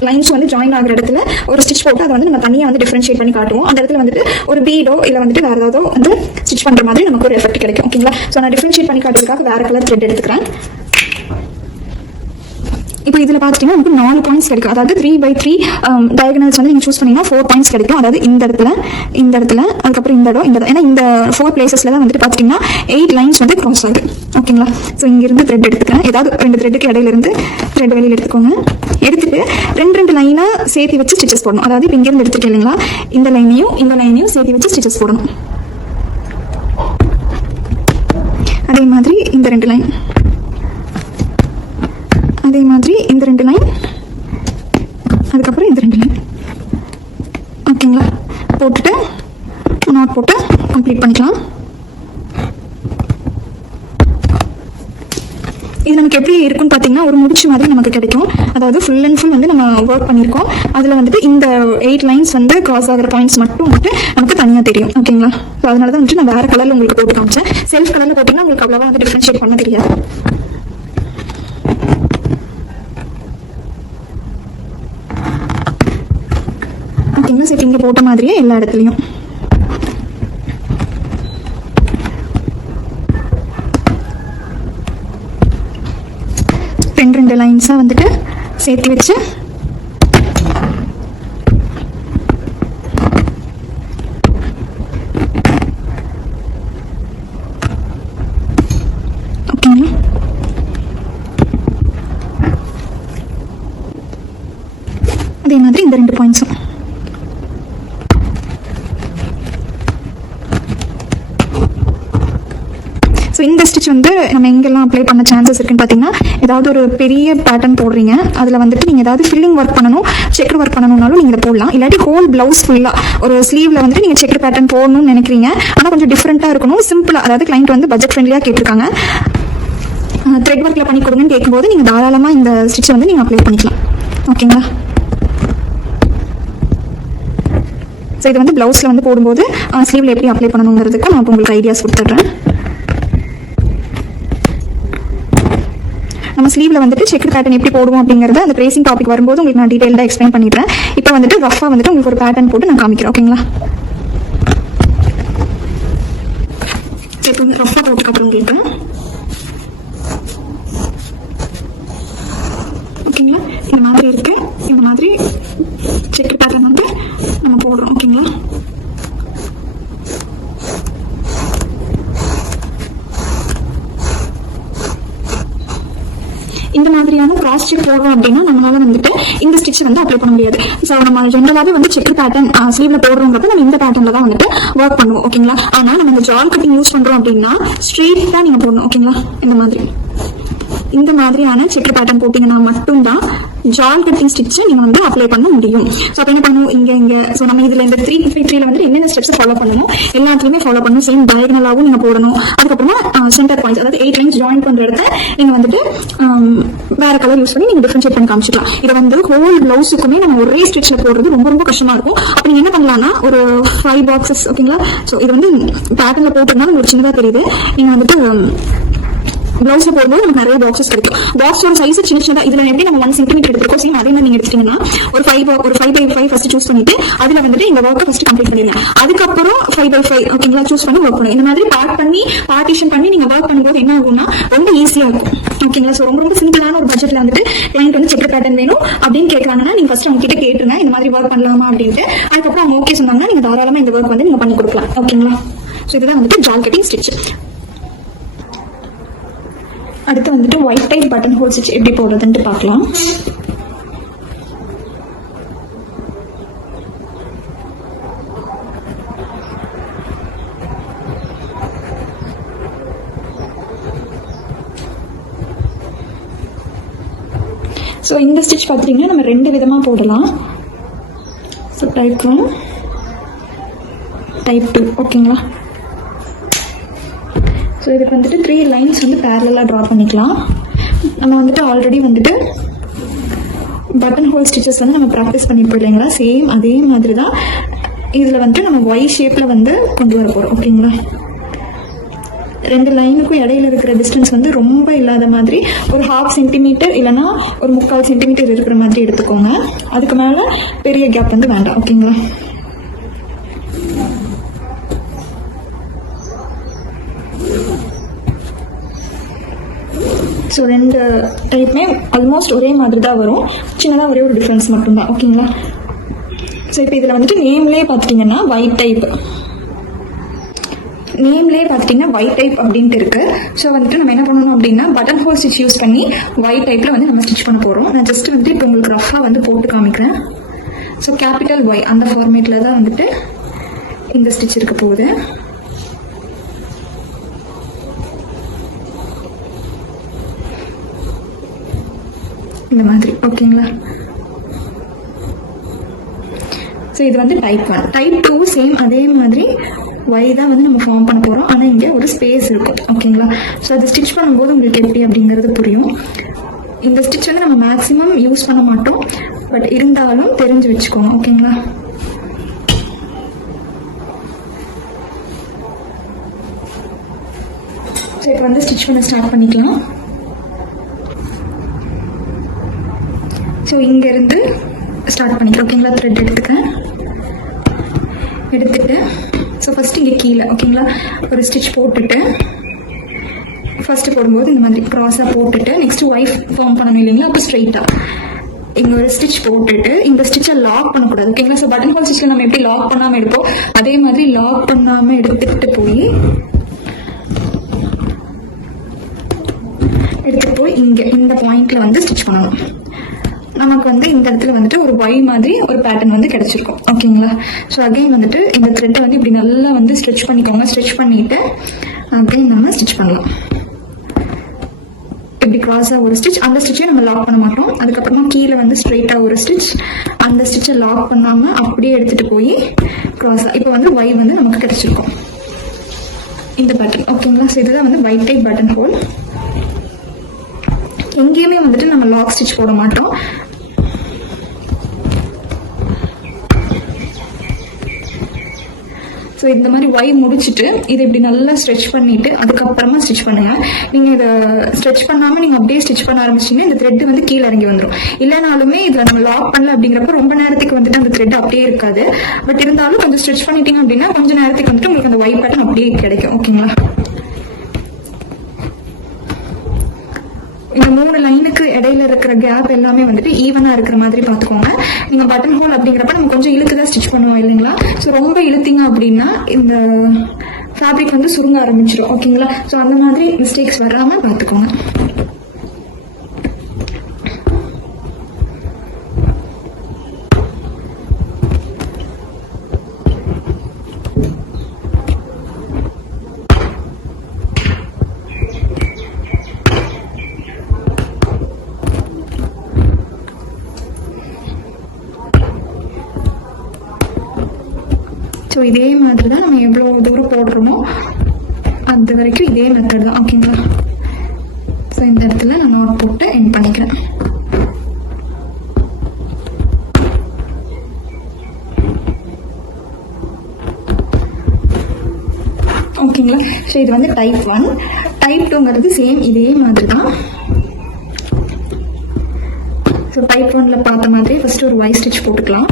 லைன்ஸ் வந்து ஜாயின் ஆகிற இடத்துல ஒரு ஸ்டிச் போட்டு அதை வந்து நம்ம தனியாக வந்து டிஃபரன்ஷியேட் பண்ணி காட்டுவோம். அந்த இடத்துல வந்துட்டு ஒரு பீடோ இல்லை வந்துட்டு வேறு ஏதாவது வந்து ஸ்டிச் பண்ணுற மாதிரி நமக்கு ஒரு எஃபெக்ட் கிடைக்கும். ஓகேங்களா? ஸோ நான் டிஃபரன்ஷியேட் பண்ணி காட்டுறதுக்காக வேறு கலர் த்ரெட் எடுத்துக்கிறேன். இப்போ இதில் பார்த்துட்டீங்கன்னா நமக்கு 4 பாயிண்ட்ஸ் கிடைக்கும். அதாவது 3x3 டயகனல்ஸ் வந்து நீங்கள் சூஸ் பண்ணீங்கன்னா 4 பாயிண்ட்ஸ் கிடைக்கும். அதாவது இந்த இடத்துல, அதுக்கப்புறம் இந்த இடம், ஏன்னா இந்த 4 பிளேசஸ்ல தான் வந்துட்டு பார்த்தீங்கன்னா 8 லைன்ஸ் வந்து கிராஸ் ஆகுது. ஓகேங்களா? ஸோ இங்கிருந்து த்ரெட் எடுத்துக்கிறேன். ஏதாவது 2 த்ரெட்டுக்கு இடையில இருந்து த்ரெட் வெளியில் எடுத்துக்கோங்க. எடுத்துட்டு 2 லைனாக சேர்த்து வச்சு ஸ்டிச்சஸ் போடணும். அதாவது இப்போ இங்கிருந்து எடுத்துருக்கேன் இல்லைங்களா, இந்த லைனையும் சேர்த்து வச்சு ஸ்டிச்சஸ் போடணும். அதே மாதிரி இந்த 2 லைன், அதே மாதிரி இந்த 2 லைன், அதுக்கப்புறம் இந்த 2 லைன். ஓகேங்களா? போட்டுட்டு நாட் போட்டு கம்ப்ளீட் பண்ணிக்கலாம். இது நமக்கு எப்படி இருக்குன்னு பார்த்தீங்கன்னா ஒரு முடிச்சு மாதிரி நமக்கு கிடைக்கும். அதாவது ஃபுல் அண்ட் ஃபுல் வந்து நம்ம ஒர்க் பண்ணியிருக்கோம். அதில் வந்துட்டு இந்த 8 லைன்ஸ் வந்து கிராஸ் ஆகிற பாயிண்ட்ஸ் மட்டும் வந்துட்டு நமக்கு தனியாக தெரியும். ஓகேங்களா? ஸோ அதனால தான் வந்துட்டு நான் வேறு கலரில் உங்களுக்கு போட்டு காமிச்சேன். செல்ஃப் கலரில் பார்த்தீங்கன்னா உங்களுக்கு அவ்வளோவா வந்து டிஃப்ரென்ஷியேட் பண்ண தெரியாது. ஓகேங்களா? சரி, இங்கே போட்ட மாதிரியே எல்லா இடத்துலையும் ரெண்டு லைன்ஸாக வந்துட்டு சேர்த்து வச்சு ஓகேங்களா? அதே மாதிரி இந்த 2 பாயிண்ட்ஸும் ஸோ இந்த ஸ்டிச் வந்து நம்ம எங்கெல்லாம் அப்ளை பண்ண சான்சஸ் இருக்குன்னு பார்த்தீங்கன்னா, ஏதாவது ஒரு பெரிய பேட்டர்ன் போடுறீங்க, அதில் வந்துட்டு நீங்கள் ஏதாவது ஃபில்லிங் ஒர்க் பண்ணணும், செக்கர் ஒர்க் பண்ணணும்னாலும் நீங்கள் போடலாம். இல்லாட்டி ஹோல் ப்ளவுஸ் ஃபுல்லாக ஒரு ஸ்லீவில் வந்துட்டு நீங்கள் செக்கர் பேட்டர்ன் போடணும்னு நினைக்கிறீங்க, ஆனால் கொஞ்சம் டிஃப்ரெண்ட்டாக இருக்கணும், சிம்பிளாக, அதாவது கிளைண்ட் வந்து பட்ஜெட் ஃப்ரெண்ட்லியாக கேட்டிருக்காங்க, த்ரெட் ஒர்க்கில் பண்ணி கொடுங்கன்னு கேட்கும்போது நீங்கள் தாராளமாக இந்த ஸ்டிச்சை வந்து நீங்கள் அப்ளை பண்ணிக்கலாம். ஓகேங்களா? ஸோ இது வந்து ப்ளவுஸில் வந்து போடும்போது ஸ்லீவில் எப்படி அப்ளை பண்ணணுங்கிறதுக்கு நான் உங்களுக்கு ஐடியாஸ் கொடுத்துட்றேன். நம்ம ஸ்லீவ்ல வந்துட்டு செக்கர் பேட்டர்ன் எப்படி போடுவோம் அப்படிங்கறத அந்த ட்ரேசிங் டாபிக் வரும்போது உங்களுக்கு நான் டீடைல்டாக எக்ஸ்பிளைன் பண்ணிடுறேன். இப்போ வந்துட்டு ரஃபா வந்துட்டு உங்களுக்கு ஒரு பேட்டர்ன் போட்டு நான் காமிக்கிறேன். ஓகேங்களா? இப்போ ரஃபா போட்டு காட்டுறேன் உங்களுக்கு. ஓகேங்களா? இந்த மாதிரி இருக்கு, இந்த மாதிரி செக்கர் பேட்டர்ன் வந்து நம்ம போடுறோம். ஓகேங்களா? இந்த மாதிரியான கிராஸ் செக் போடுறோம் அப்படின்னா நம்மளால வந்துட்டு இந்த ஸ்டிச் வந்து அப்ளை பண்ண முடியாது. ஸோ நம்ம ஜென்ரலாகவே வந்து செக்கர் பேட்டர்ன் ஸ்லீவ்ல போடுறோங்கிறப்ப நம்ம இந்த பேட்டர்ன்ல தான் வந்துட்டு ஒர்க் பண்ணுவோம். ஓகேங்களா? ஆனால் நம்ம இந்த ஜால் கட்டிங் யூஸ் பண்றோம் அப்படின்னா ஸ்ட்ரெயிட்டா நீங்க போடணும். ஓகேங்களா? இந்த மாதிரியான செக்கர் பேட்டர்ன் போட்டீங்கன்னா மட்டும்தான் ஜால் கட்டிங் ஸ்டிச் நீங்க வந்து அப்ளை பண்ண முடியும். ஸோ அப்போ என்ன பண்ணுவோம், இங்க ஸோ நம்ம இதுல இந்த 3 வந்து என்னென்ன ஸ்டெப்ஸ் ஃபாலோ பண்ணணும் எல்லாத்துலயுமே ஃபாலோ பண்ணணும். சேம் டயகனலாகவும் நீங்க போடணும். அதுக்கப்புறமா சென்டர் பாயிண்ட்ஸ், அதாவது 8 லைன்ஸ் ஜாயின் பண்ற இடத்த நீங்க வந்துட்டு வேற கலர் யூஸ் பண்ணி நீங்க டிஃபரன்ஷியேட் பண்ணி காமிச்சிக்கலாம். இதை வந்து ஹோல் பிளவுஸுக்குமே நம்ம ஒரே ஸ்டிச்ல போடுறது ரொம்ப ரொம்ப கஷ்டமா இருக்கும். அப்ப நீங்க என்ன பண்ணலாம்னா ஒரு 5 பாக்ஸஸ். ஓகேங்களா? ஸோ இது வந்து பேட்டர்ன்ல போட்டதுனால ஒரு சின்னதா தெரியுது. நீங்க வந்துட்டு பிளவுஸ்ல போடும்போது நமக்கு நிறைய பாக்ஸஸ் கிடைக்கும். பாக்ஸோட சைஸ் சின்னதா, இதுல எப்படி நம்ம 1 சென்டிமீட்டர் எடுத்துருக்கோம், சேம் அதே மாதிரி நீங்க எடுத்துட்டீங்கன்னா ஒரு 5x5 ஃபர்ஸ்ட் சூஸ் பண்ணிட்டு அதுல வந்துட்டு இந்த ஒர்க்கை ஃபர்ஸ்ட் கம்ப்ளீட் பண்ணிடுங்க. அதுக்கப்புறம் 5x5 ஓகேங்களா சூஸ் பண்ணி ஒர்க் பண்ணுங்க. இந்த மாதிரி பார்ட்டிஷன் பண்ணி நீங்க ஒர்க் பண்ணும்போது என்ன ஆகும்னா ரொம்ப ஈஸியா இருக்கும். ஓகேங்களா? ஸோ ரொம்ப ரொம்ப சிம்பிளான ஒரு பட்ஜெட்ல வந்துட்டு கிளைண்ட் வந்து செக்கர் பேட்டர்ன் வேணும் அப்படின்னு கேட்கறாங்கன்னா நீங்க ஃபர்ஸ்ட் அவங்க கிட்ட கேட்டுருங்க இந்த மாதிரி ஒர்க் பண்ணலாமா அப்படின்ட்டு. அதுக்கப்புறம் அவங்க ஓகே சொன்னாங்கன்னா நீங்க தாராளமா இந்த ஒர்க் வந்து நீங்க பண்ணி கொடுக்கலாம். ஓகேங்களா? ஸோ இதுதான் வந்துட்டு ஜால் கட்டிங் ஸ்டிச். அடுத்து வந்துட்டு white type button whole stitch எப்படி போடுறதுன்ட்டு பார்க்கலாம். ஸோ இந்த ஸ்டிச் பார்த்தீங்கன்னா நம்ம 2 விதமாக போடலாம். So type 1, type 2. ஓகேங்களா? ஸோ இதுக்கு வந்துட்டு 3 லைன்ஸ் வந்து பேரலாக ட்ரா பண்ணிக்கலாம். நம்ம வந்துட்டு ஆல்ரெடி வந்துட்டு பட்டன் ஹோல் ஸ்டிச்சஸ் வந்து நம்ம ப்ராக்டிஸ் பண்ணியிருப்போம் இல்லைங்களா? சேம் அதே மாதிரி தான் இதில் வந்துட்டு நம்ம ஒய் ஷேப்பில் வந்து கொண்டு வர போகிறோம். ஓகேங்களா? 2 லைனுக்கும் இடையில இருக்கிற டிஸ்டன்ஸ் வந்து ரொம்ப இல்லாத மாதிரி ஒரு 1/2 சென்டிமீட்டர் இல்லைனா ஒரு 3/4 சென்டிமீட்டர் இருக்கிற மாதிரி எடுத்துக்கோங்க. அதுக்கு மேலே பெரிய கேப் வந்து வேண்டாம். ஓகேங்களா? ஸோ 2 டைப்புமே ஆல்மோஸ்ட் ஒரே மாதிரி தான் வரும். சின்னதாக ஒரே ஒரு டிஃப்ரென்ஸ் மட்டும்தான். ஓகேங்களா? ஸோ இப்போ இதில் வந்துட்டு நேம்லேயே பார்த்துட்டிங்கன்னா ஒயிட் டைப் அப்படின்ட்டு இருக்குது. ஸோ வந்துட்டு நம்ம என்ன பண்ணணும் அப்படின்னா பட்டன் ஹோல் ஸ்டிச் யூஸ் பண்ணி ஒயிட் டைப்பில் வந்து நம்ம ஸ்டிச் பண்ண போகிறோம். நான் ஜஸ்ட் வந்துட்டு இப்போ உங்களுக்கு ரஃபாக வந்து போட்டு காமிக்கிறேன். ஸோ கேபிட்டல் ஒய் அந்த ஃபார்மேட்டில் தான் வந்துட்டு இந்த ஸ்டிச் இருக்க போகுது. இந்த மாதிரி. ஓகேங்களா? ஸோ இது வந்து டைப் 1. டைப் 2 சேம் அதே மாதிரி ஒய் தான் வந்து நம்ம ஃபார்ம் பண்ண போகிறோம். ஆனால் இங்கே ஒரு ஸ்பேஸ் இருக்கும். ஓகேங்களா? ஸோ அது ஸ்டிச் பண்ணும்போது உங்களுக்கு எப்படி அப்படிங்கிறது புரியும். இந்த ஸ்டிச் வந்து நம்ம மேக்ஸிமம் யூஸ் பண்ண மாட்டோம், பட் இருந்தாலும் தெரிஞ்சு வச்சுக்கோங்க. ஓகேங்களா? ஸோ இப்போ வந்து ஸ்டிச் பண்ண ஸ்டார்ட் பண்ணிக்கலாம். ஸோ இங்கேருந்து ஸ்டார்ட் பண்ணிக்கலாம். ஓகேங்களா? த்ரெட் எடுத்துட்டு ஸோ ஃபஸ்ட்டு இங்கே கீழே ஓகேங்களா ஒரு ஸ்டிச் போட்டுட்டு ஃபஸ்ட்டு போடும்போது இந்த மாதிரி க்ராஸாக போட்டுட்டு நெக்ஸ்ட்டு ஒய்ஃப் ஃபார்ம் பண்ணணும் இல்லைங்களா? அப்போ ஸ்ட்ரைட்டாக இங்கே ஒரு ஸ்டிச் போட்டுட்டு இந்த ஸ்டிச்சை லாக் பண்ணக்கூடாது. ஓகேங்களா? ஸோ பட்டன் ஹோல் ஸ்டிச்சில் நம்ம எப்படி லாக் பண்ணாமல் எடுப்போம் அதே மாதிரி லாக் பண்ணாமல் எடுத்துகிட்டு போய் இங்கே இந்த பாயிண்ட்ல வந்து ஸ்டிச் பண்ணணும். நமக்கு வந்து இந்த இடத்துல வந்துட்டு ஒரு ஒய் மாதிரி ஒரு பேட்டர்ன் வந்து கிடைச்சிருக்கும். ஓகேங்களா? ஸோ அகைன் வந்துட்டு இந்த த்ரெட்டை வந்து இப்படி நல்லா வந்து ஸ்ட்ரெச் பண்ணிக்கோங்க. ஸ்ட்ரெச் பண்ணிட்டு அகைன் நம்ம ஸ்டிச் பண்ணலாம். இப்படி கிராஸாக ஒரு ஸ்டிச், அந்த ஸ்டிச்சையும் நம்ம லாக் பண்ண மாட்டோம். அதுக்கப்புறமா கீழே வந்து ஸ்ட்ரெயிட்டாக ஒரு ஸ்டிச், அந்த ஸ்டிச்சை லாக் பண்ணாமல் அப்படியே எடுத்துகிட்டு போய் கிராஸாக இப்போ வந்து ஒய் வந்து நமக்கு கிடைச்சிருக்கும் இந்த பேட்டர்ன். ஓகேங்களா? ஸோ இதுதான் வந்து ஒயிட் டைப் பட்டன் ஹோல். எங்கேயுமே வந்துட்டு நம்ம லாக் ஸ்டிச் போட மாட்டோம். ஸோ இந்த மாதிரி ஒய் முடிச்சுட்டு இதை இப்படி நல்லா ஸ்ட்ரெச் பண்ணிட்டு அதுக்கப்புறமா ஸ்டிச் பண்ணுங்க. நீங்கள் இதை ஸ்ட்ரெச் பண்ணாமல் நீங்கள் அப்படியே ஸ்டிச் பண்ண ஆரம்பிச்சிங்கன்னா இந்த த்ரெட் வந்து கீழே இறங்கி வந்துடும். இல்லைனாலுமே இதில் நம்ம லாக் பண்ணல அப்படிங்கிறப்ப ரொம்ப நேரத்துக்கு வந்துட்டு அந்த த்ரெட் அப்படியே இருக்காது. பட் இருந்தாலும் கொஞ்சம் ஸ்ட்ரெச் பண்ணிட்டீங்க அப்படின்னா கொஞ்சம் நேரத்துக்கு வந்துட்டு உங்களுக்கு அந்த ஒய் பேட்டர்ன் அப்படியே கிடைக்கும். ஓகேங்களா? இந்த 3 லைனுக்கு இடையில இருக்கிற கேப் எல்லாமே வந்துட்டு ஈவனா இருக்கிற மாதிரி பார்த்துக்கோங்க. நீங்க பட்டன் ஹோல் அப்படிங்கிறப்ப நம்ம கொஞ்சம் இழுத்து தான் ஸ்டிச் பண்ணுவோம் இல்லைங்களா? ஸோ ரொம்ப இழுத்தீங்க அப்படின்னா இந்த ஃபேப்ரிக் வந்து சுருங்க ஆரம்பிச்சிடும். ஓகேங்களா? ஸோ அந்த மாதிரி மிஸ்டேக்ஸ் வராமல் பார்த்துக்கோங்க. ஸோ இதே மாதிரி தான் நம்ம எவ்வளோ தூரம் போடுறோமோ அது வரைக்கும் இதே மெத்தட் தான். ஓகேங்களா? ஸோ இந்த இடத்துல நான் நோட் போட்டு எண்ட் பண்ணிக்கிறேன். ஓகேங்களா? ஸோ இது வந்து டைப் 1. டைப் 2ங்கிறது சேம் இதே மாதிரி தான். ஸோ டைப் 1ல பார்த்த மாதிரி ஃபர்ஸ்ட் ஒரு ஒய் ஸ்டிச் போட்டுக்கலாம்.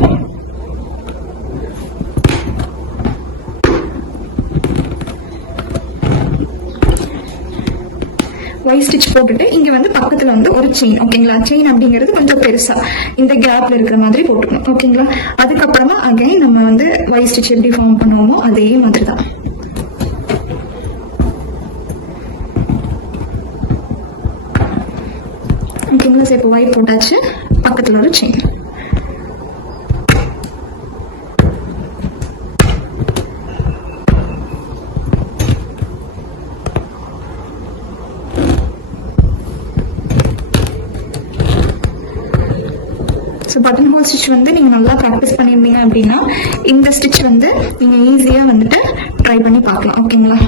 ஒய் ஸ்டிச் போட்டுட்டு இங்க வந்து பக்கத்துல வந்து ஒரு செயின். ஓகேங்களா? செயின் அப்படிங்கிறது கொஞ்சம் பெருசா இந்த கேப்ல இருக்கிற மாதிரி போட்டுக்கணும். ஓகேங்களா? அதுக்கப்புறமா அகைன் நம்ம வந்து ஒய் ஸ்டிச் எப்படி ஃபார்ம் பண்ணுவோமோ அதே மாதிரி தான். ஓகேங்களா? இப்போ ஒய் போட்டாச்சு, பக்கத்துல ஒரு chain. So button whole stitch வந்து நீங்கள் நல்லா ப்ராக்டிஸ் பண்ணியிருந்தீங்க அப்படின்னா இந்த ஸ்டிச் வந்து நீங்கள் ஈஸியாக வந்துட்டு ட்ரை பண்ணி பார்க்கலாம். ஓகேங்களா?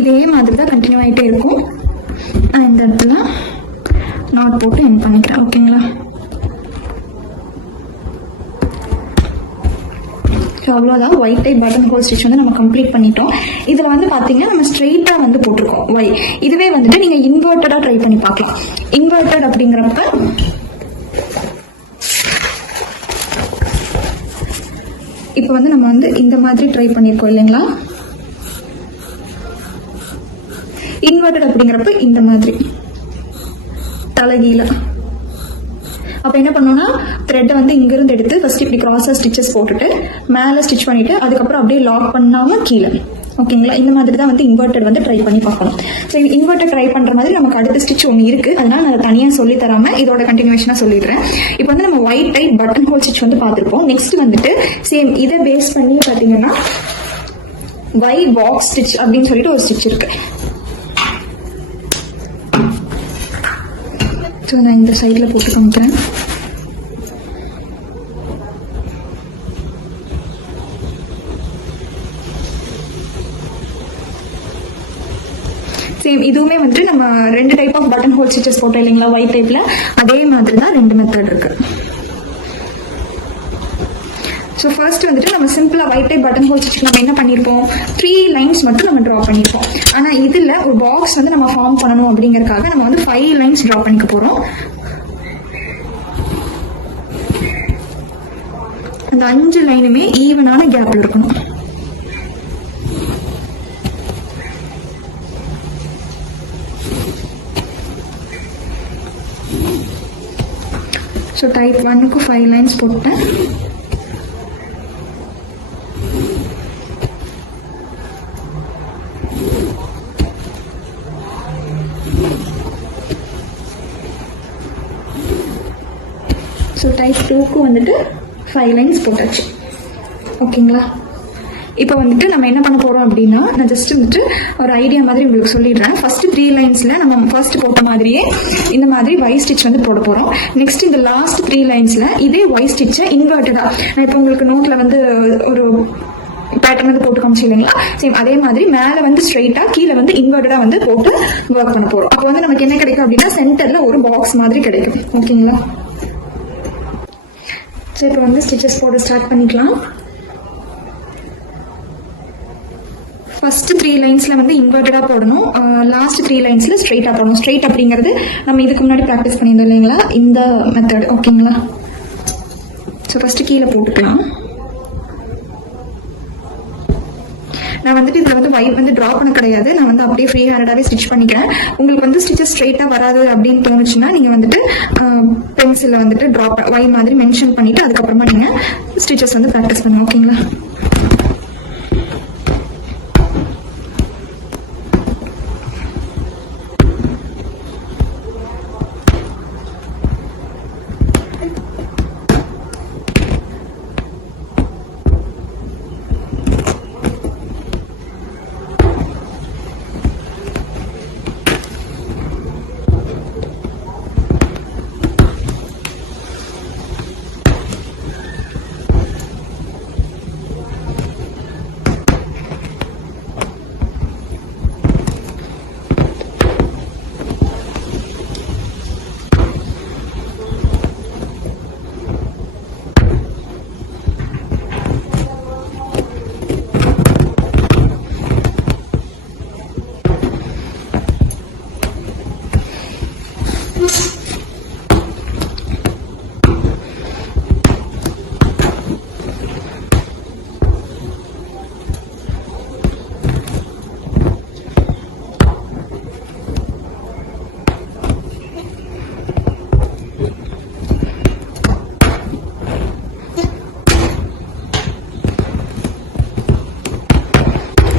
இதே மாதிரி தான் கண்டினியூ ஆகிட்டே இருக்கும். நான் இந்த இடத்துல நாட் போட்டு எண்ட் பண்ணிக்கிறேன். ஓகேங்களா? ஸோ அவ்வளோதான். White type button whole stitch வந்து நம்ம கம்ப்ளீட் பண்ணிட்டோம். இதில் வந்து பார்த்தீங்கன்னா நம்ம ஸ்ட்ரெயிட்டாக வந்து போட்டிருக்கோம் ஒய். இதுவே வந்துட்டு நீங்கள் இன்வெர்ட்டடாக ட்ரை பண்ணி பார்க்கலாம். இன்வெர்ட்டட் அப்படிங்கிறப்ப இப்போ வந்து நம்ம வந்து இந்த மாதிரி ட்ரை பண்ணியிருக்கோம் இல்லைங்களா? இன்வெர்ட்டட் அப்படிங்கிறப்ப இந்த மாதிரி தலைகீழ. அப்போ என்ன பண்ணோம்னா த்ரெட்டை வந்து இங்கிருந்து எடுத்து ஃபர்ஸ்ட் இப்படி கிராஸாக ஸ்டிச்சஸ் போட்டுட்டு மேலே ஸ்டிச் பண்ணிட்டு அதுக்கப்புறம் அப்படியே லாக் பண்ணாமல் கீழே. ஓகேங்களா? இந்த மாதிரி தான் வந்து இன்வெர்ட்டட் வந்து ட்ரை பண்ணி பார்க்கணும். ஸோ இன்வெர்ட்டட் ட்ரை பண்ணுற மாதிரி நமக்கு அடுத்த ஸ்டிச் ஒன்று இருக்குது. அதனால நான் அதை தனியாக சொல்லி தராமல் இதோட கண்டினியூஷனாக சொல்லிடுறேன். இப்போ வந்து நம்ம white type button whole stitch வந்து பார்த்துருப்போம். நெக்ஸ்ட் வந்துட்டு சேம் இதை பேஸ் பண்ணி பார்த்தீங்கன்னா ஒய் பாக்ஸ் ஸ்டிச் அப்படின்னு சொல்லிட்டு ஒரு ஸ்டிச் இருக்கு. ஸோ நான் இந்த சைடில் போட்டு காமிக்கிறேன். சேம் இதுவுமே வந்துட்டு நம்ம 2 type off button whole stitches போட்டோம் இல்லைங்களா ஒயிட் டைப்ல, அதே மாதிரி தான் 2 மெத்தட் இருக்கு. ஸோ ஃபர்ஸ்ட் வந்துட்டு நம்ம சிம்பிளா white type button whole stitch நம்ம என்ன பண்ணியிருப்போம், 3 லைன்ஸ் மட்டும் நம்ம ட்ரா பண்ணியிருப்போம். ஆனால் இதில் ஒரு பாக்ஸ் வந்து நம்ம ஃபார்ம் பண்ணணும் அப்படிங்கறதுக்காக நம்ம வந்து 5 லைன்ஸ் ட்ரா பண்ணிக்க போறோம். அந்த 5 லைனுமே ஈவனான கேப்ல இருக்கணும். ஸோ டைப் 1க்கு 5 லைன்ஸ் போட்டேன். ஸோ டைப் 2க்கு வந்துட்டு 5 லைன்ஸ் போட்டாச்சு. ஓகேங்களா? இப்போ வந்துட்டு நம்ம என்ன பண்ண போறோம் அப்படின்னா, நான் ஜஸ்ட் வந்துட்டு ஒரு ஐடியா மாதிரி உங்களுக்கு சொல்லிடுறேன். ஃபர்ஸ்ட் 3 லைன்ஸ்ல நம்ம ஃபர்ஸ்ட் போட்ட மாதிரியே இந்த மாதிரி ஒய் ஸ்டிச் வந்து போட போறோம். நெக்ஸ்ட் இந்த லாஸ்ட் 3 லைன்ஸ்ல இதே ஒய் ஸ்டிச்சை இன்வெர்ட்டடா, நான் இப்போ உங்களுக்கு நோட்ல வந்து ஒரு பேட்டர்ன் வந்து போட்டு காமிச்சு இல்லைங்களா, சேம் அதே மாதிரி மேல வந்து ஸ்ட்ரைட்டா கீழே வந்து இன்வெர்ட்டடா வந்து போட்டு ஒர்க் பண்ண போறோம். அப்போ வந்து நமக்கு என்ன கிடைக்கும் அப்படின்னா சென்டர்ல ஒரு பாக்ஸ் மாதிரி கிடைக்கும். ஓகேங்களா? ஸோ இப்போ வந்து ஸ்டிச்சஸ் போட ஸ்டார்ட் பண்ணிக்கலாம். ஃபர்ஸ்ட் 3 லைன்ஸ்ல வந்து இன்வெர்ட்டடா போடணும், லாஸ்ட் 3 லைன்ஸ்ல ஸ்ட்ரைட்டா போடணும். ஸ்ட்ரைட் அப்படிங்கிறது நம்ம இதுக்கு முன்னாடி ப்ராக்டிஸ் பண்ணியிருந்தோம் இல்லைங்களா, இந்த மெத்தட். ஓகேங்களா? ஸோ ஃபர்ஸ்ட் கீழே போட்டுக்கலாம். நான் வந்துட்டு இதில் வந்து ஒய் வந்து ட்ரா பண்ண கிடையாது, நான் வந்து அப்படியே ஃப்ரீ ஹேண்டடாகவே ஸ்டிச் பண்ணிக்கிறேன். உங்களுக்கு வந்து ஸ்டிச்சஸ் ஸ்ட்ரைட்டாக வராது அப்படின்னு தோணுச்சுன்னா நீங்கள் வந்துட்டு பென்சிலில் வந்துட்டு ஒய் மாதிரி மென்ஷன் பண்ணிவிட்டு அதுக்கப்புறமா நீங்கள் ஸ்டிச்சஸ் வந்து ப்ராக்டிஸ் பண்ணுங்க. ஓகேங்களா?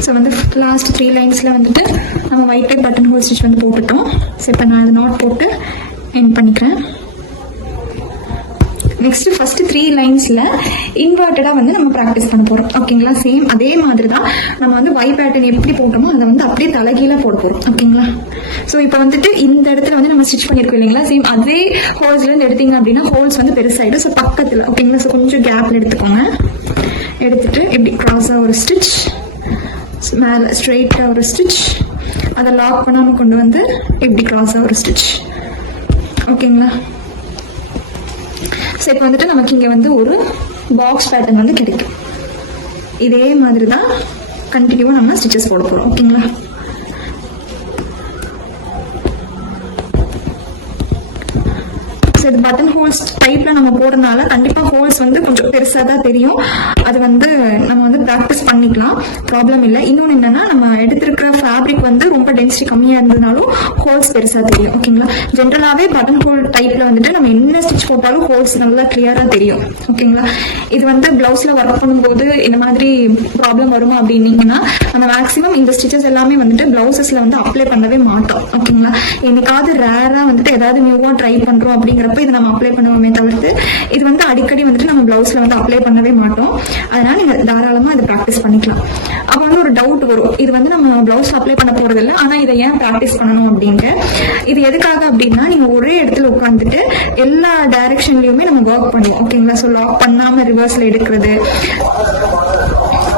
ஸோ வந்து லாஸ்ட் 3 லைன்ஸில் வந்துட்டு நம்ம white type button whole stitch வந்து போட்டுட்டோம். ஸோ இப்போ நான் அதை நாட் போட்டு எண்ட் பண்ணிக்கிறேன். நெக்ஸ்ட் ஃபர்ஸ்ட் 3 லைன்ஸ்ல இன்வெர்ட்டடா வந்து நம்ம ப்ராக்டிஸ் பண்ண போறோம். ஓகேங்களா? சேம் அதே மாதிரி தான் நம்ம வந்து Y பேட்டர்ன் எப்படி போட்டோமோ அதை வந்து அப்படியே தலைகீழ போட போறோம். ஓகேங்களா? ஸோ இப்போ வந்துட்டு இந்த இடத்துல வந்து நம்ம ஸ்டிச் பண்ணிருக்கோம் இல்லைங்களா? சேம் அதே ஹோல்ஸ்ல இருந்து எடுத்தீங்க அப்படின்னா ஹோல்ஸ் வந்து பெருசாயிடும். ஸோ பக்கத்துல ஓகேங்களா? ஸோ கொஞ்சம் கேப்ல எடுத்துக்கோங்க. எடுத்துட்டு இப்படி கிராஸா ஒரு ஸ்டிச், மேல ஸ்ட்ரெயிட்டா ஒரு ஸ்டிச், அதை லாக் பண்ணாம கொண்டு வந்து இப்படி கிராஸா ஒரு ஸ்டிச். ஓகேங்களா? ஸோ இப்போ வந்துட்டு நமக்கு இங்கே வந்து ஒரு பாக்ஸ் பேட்டர்ன் வந்து கிடைக்கும். இதே மாதிரி தான் கண்டினியூவாக நம்ம ஸ்டிச்சஸ் போட போகிறோம். ஓகேங்களா? ஸோ இது பட்டன் ஹோல்ஸ் டைப்ல நம்ம போடுறதுனால கண்டிப்பாக ஹோல்ஸ் வந்து கொஞ்சம் பெருசாக தான் தெரியும். அது வந்து நம்ம வந்து ப்ராக்டிஸ் பண்ணிக்கலாம், ப்ராப்ளம் இல்லை. இன்னொன்று என்னன்னா, நம்ம எடுத்திருக்கிற ஃபேப்ரிக் வந்து ரொம்ப டென்சிட்டி கம்மியாக இருந்ததுனாலும் ஹோல்ஸ் பெருசாக தெரியும். ஓகேங்களா? ஜென்ரலாகவே பட்டன் ஹோல் டைப்ல வந்துட்டு நம்ம என்ன ஸ்டிச் போட்டாலும் ஹோல்ஸ் நல்லா கிளியராக தெரியும். ஓகேங்களா? இது வந்து பிளவுஸ்ல ஒர்க் பண்ணும்போது இந்த மாதிரி ப்ராப்ளம் வருமா அப்படின்னீங்கன்னா, நம்ம மேக்ஸிமம் இந்த ஸ்டிச்சஸ் எல்லாமே வந்துட்டு பிளவுசஸ்ல வந்து அப்ளை பண்ணவே மாட்டோம். ஓகேங்களா? என்னைக்காவது ரேரா வந்துட்டு ஏதாவது நியூவா ட்ரை பண்றோம் அப்படிங்கிற இது நம்ம அப்ளை பண்ணுவோமே தவிர்த்து இது வந்து அடிக்கடி வந்துட்டு நம்ம பிளவுஸ்ல வந்து அப்ளை பண்ணவே மாட்டோம். அதனால நீங்க தாராளமா இதை ப்ராக்டிஸ் பண்ணிக்கலாம். அப்ப வந்து ஒரு டவுட் வரும், இது வந்து நம்ம பிளவுஸ் அப்ளை பண்ண போறது இல்லை, ஆனா இதை ஏன் ப்ராக்டிஸ் பண்ணணும் அப்படின்ட்டு. இது எதுக்காக அப்படின்னா, நீங்க ஒரே இடத்துல உட்காந்துட்டு எல்லா டைரக்ஷன்லயுமே நம்ம ஒர்க் பண்ணுவோம். ஓகேங்களா? ஸோ லாக் பண்ணாம ரிவர்ஸ்ல எடுக்கிறது,